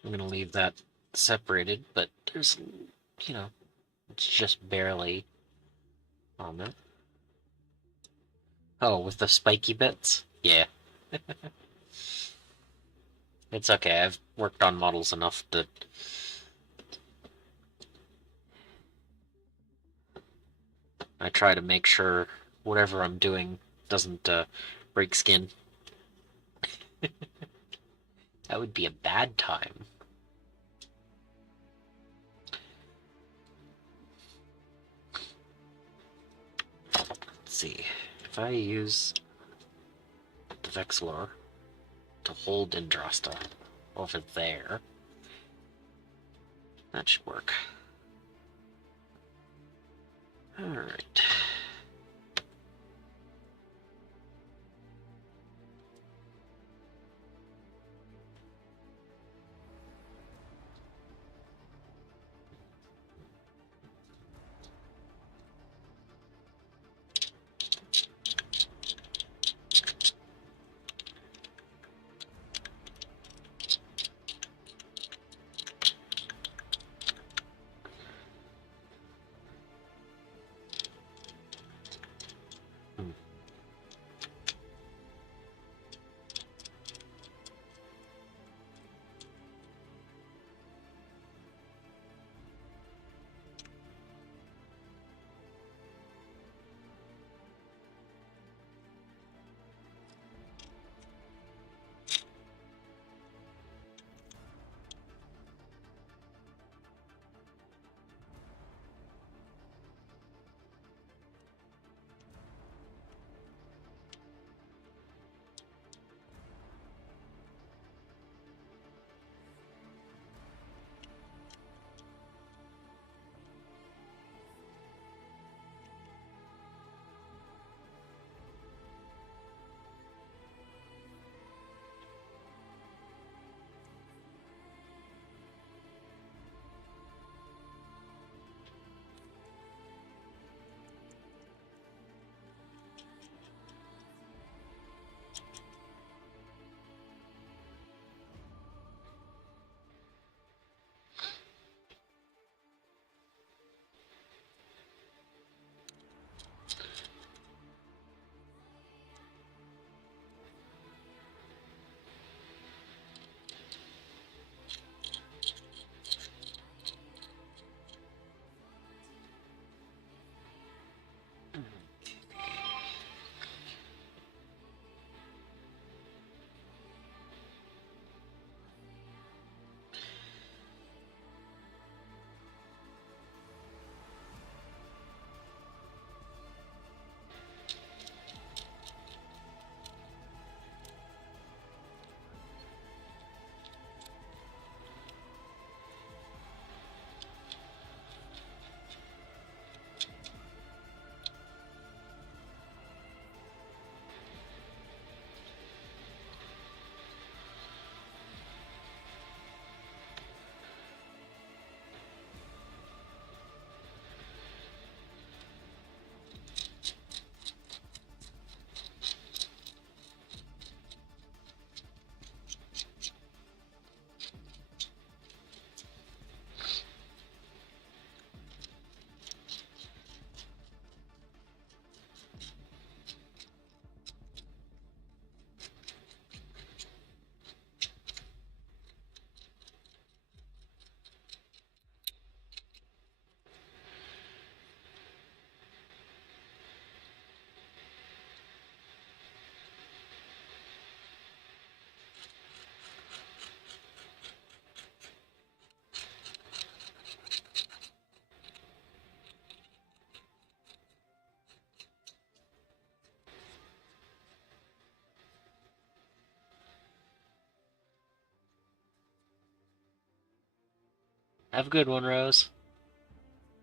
I'm gonna leave that separated, but there's, you know, it's just barely on there. Oh, with the spiky bits? Yeah. It's okay, I've worked on models enough that I try to make sure whatever I'm doing doesn't break skin. That would be a bad time. Let's see. If I use the Vexlor to hold Indrasta over there, that should work. Alright. Have a good one, Rose.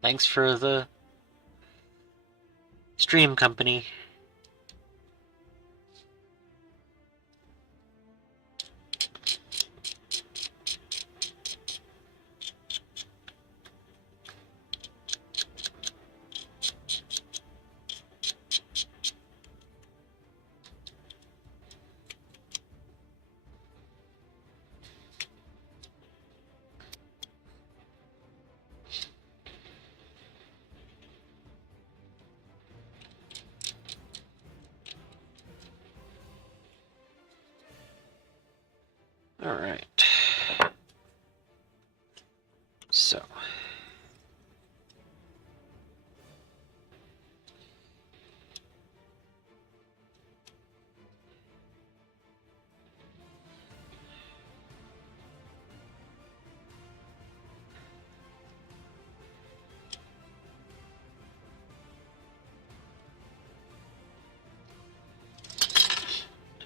Thanks for the stream company. All right. So.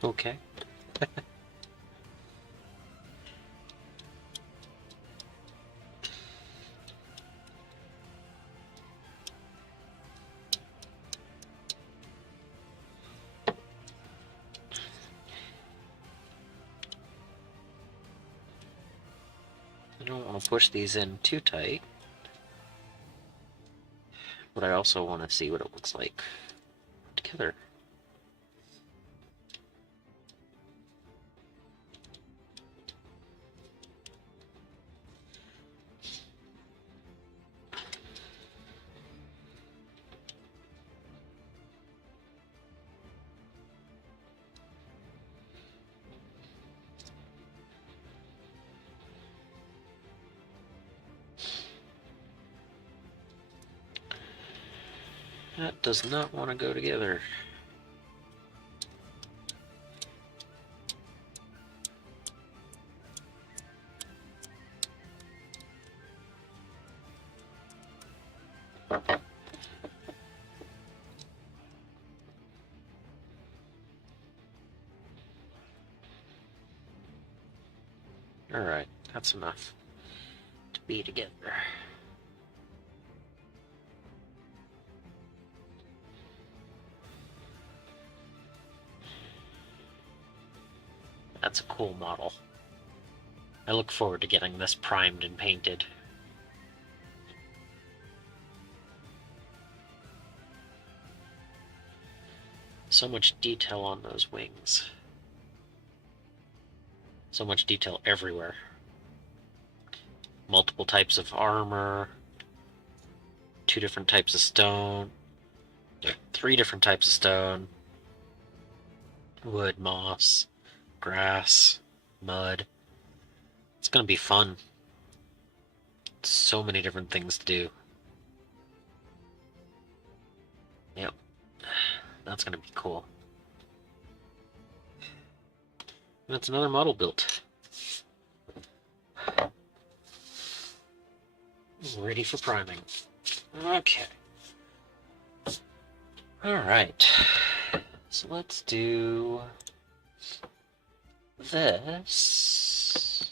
Okay. I don't want to push these in too tight, but I also want to see what it looks like together. That does not want to go together. Alright, that's enough to be together. That's a cool model. I look forward to getting this primed and painted. So much detail on those wings. So much detail everywhere. Multiple types of armor, 2 different types of stone, 3 different types of stone, wood, moss, grass, mud. It's gonna be fun. So many different things to do. Yep. That's gonna be cool. That's another model built. Ready for priming. Okay. Alright. So let's do this.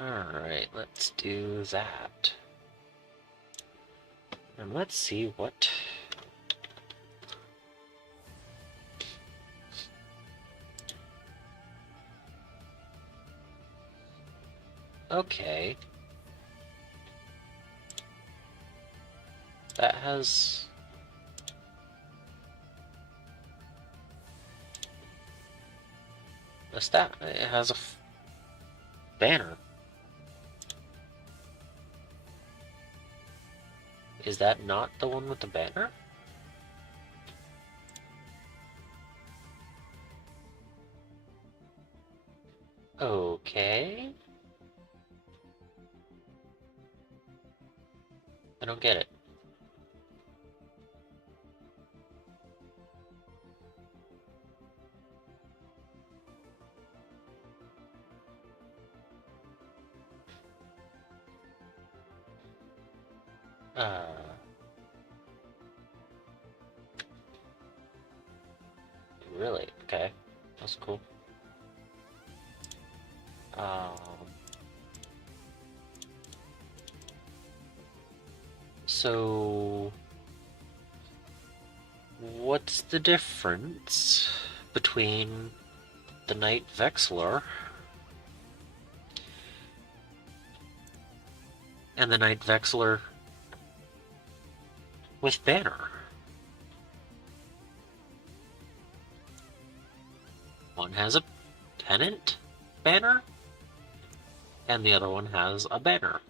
Alright, let's do that. And let's see what... Okay. That has... a stat. It has a banner. Is that not the one with the banner? Okay. I don't get it. Uh, really? Okay. That's cool. So, what's the difference between the Knight Vexillor and the Knight Vexillor with banner? One has a pennant banner, and the other one has a banner.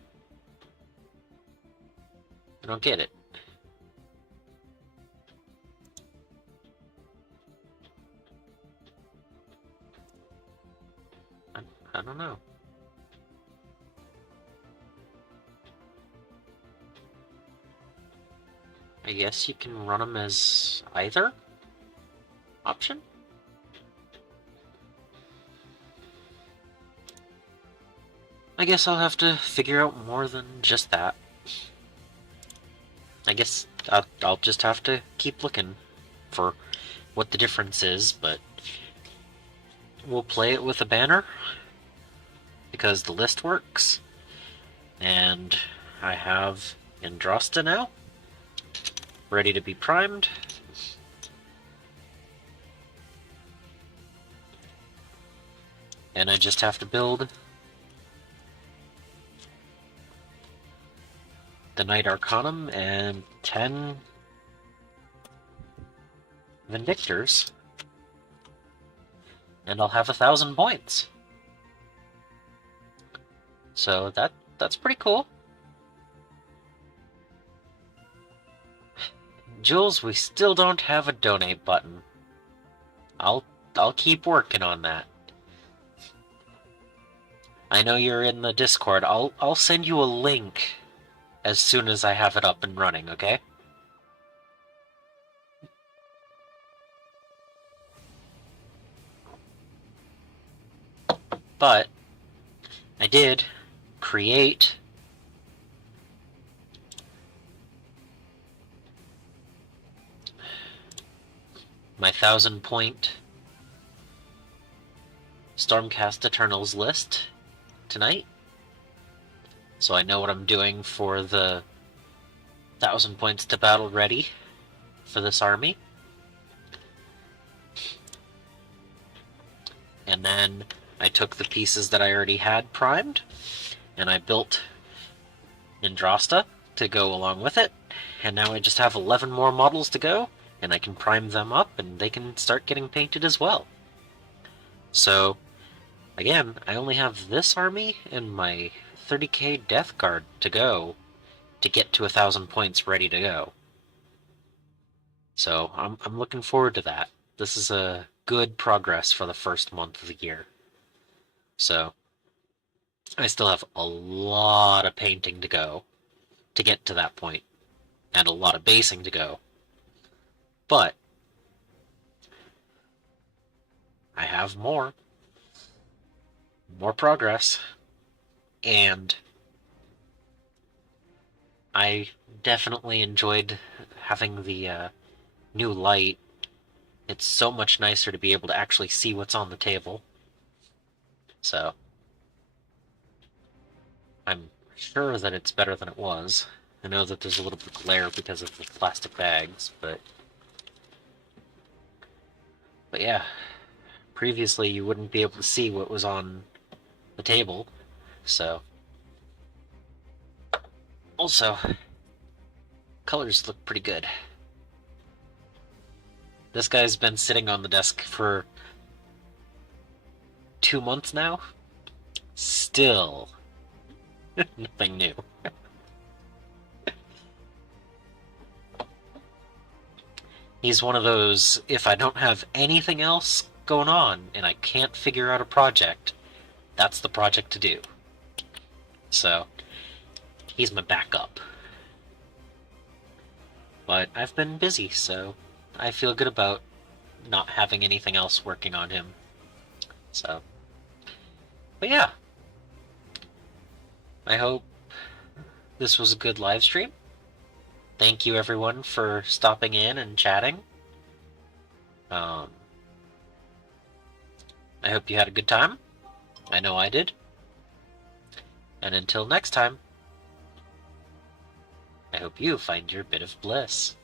I don't get it. I don't know. I guess you can run them as either option? I guess I'll have to figure out more than just that. I guess I'll just have to keep looking for what the difference is, but we'll play it with a banner because the list works, and I have Androsta now, ready to be primed. And I just have to build the Knight Arcanum and 10 Vindictors, and I'll have 1,000 points. So that's pretty cool. Jules, we still don't have a donate button. I'll keep working on that. I know you're in the Discord. I'll send you a link as soon as I have it up and running, okay? But I did create my 1,000-point Stormcast Eternals list tonight. So I know what I'm doing for the 1,000 points to battle ready for this army. And then I took the pieces that I already had primed, and I built Androsta to go along with it. And now I just have 11 more models to go, and I can prime them up, and they can start getting painted as well. So, again, I only have this army and my 30k Death Guard to go to get to 1,000 points ready to go. So I'm looking forward to that. This is a good progress for the first month of the year. So I still have a lot of painting to go to get to that point, and a lot of basing to go. But I have more progress, and I definitely enjoyed having the new light. It's so much nicer to be able to actually see what's on the table. So I'm sure that it's better than it was. I know that there's a little bit of glare because of the plastic bags, but yeah. Previously you wouldn't be able to see what was on the table, so. Also, colors look pretty good. This guy's been sitting on the desk for 2 months now. Still nothing new. He's one of those, if I don't have anything else going on and I can't figure out a project, that's the project to do. So, he's my backup. But I've been busy, so I feel good about not having anything else working on him. So, but yeah. I hope this was a good live stream. thank you everyone for stopping in and chatting. I hope you had a good time. I know I did. And until next time, I hope you find your bit of bliss.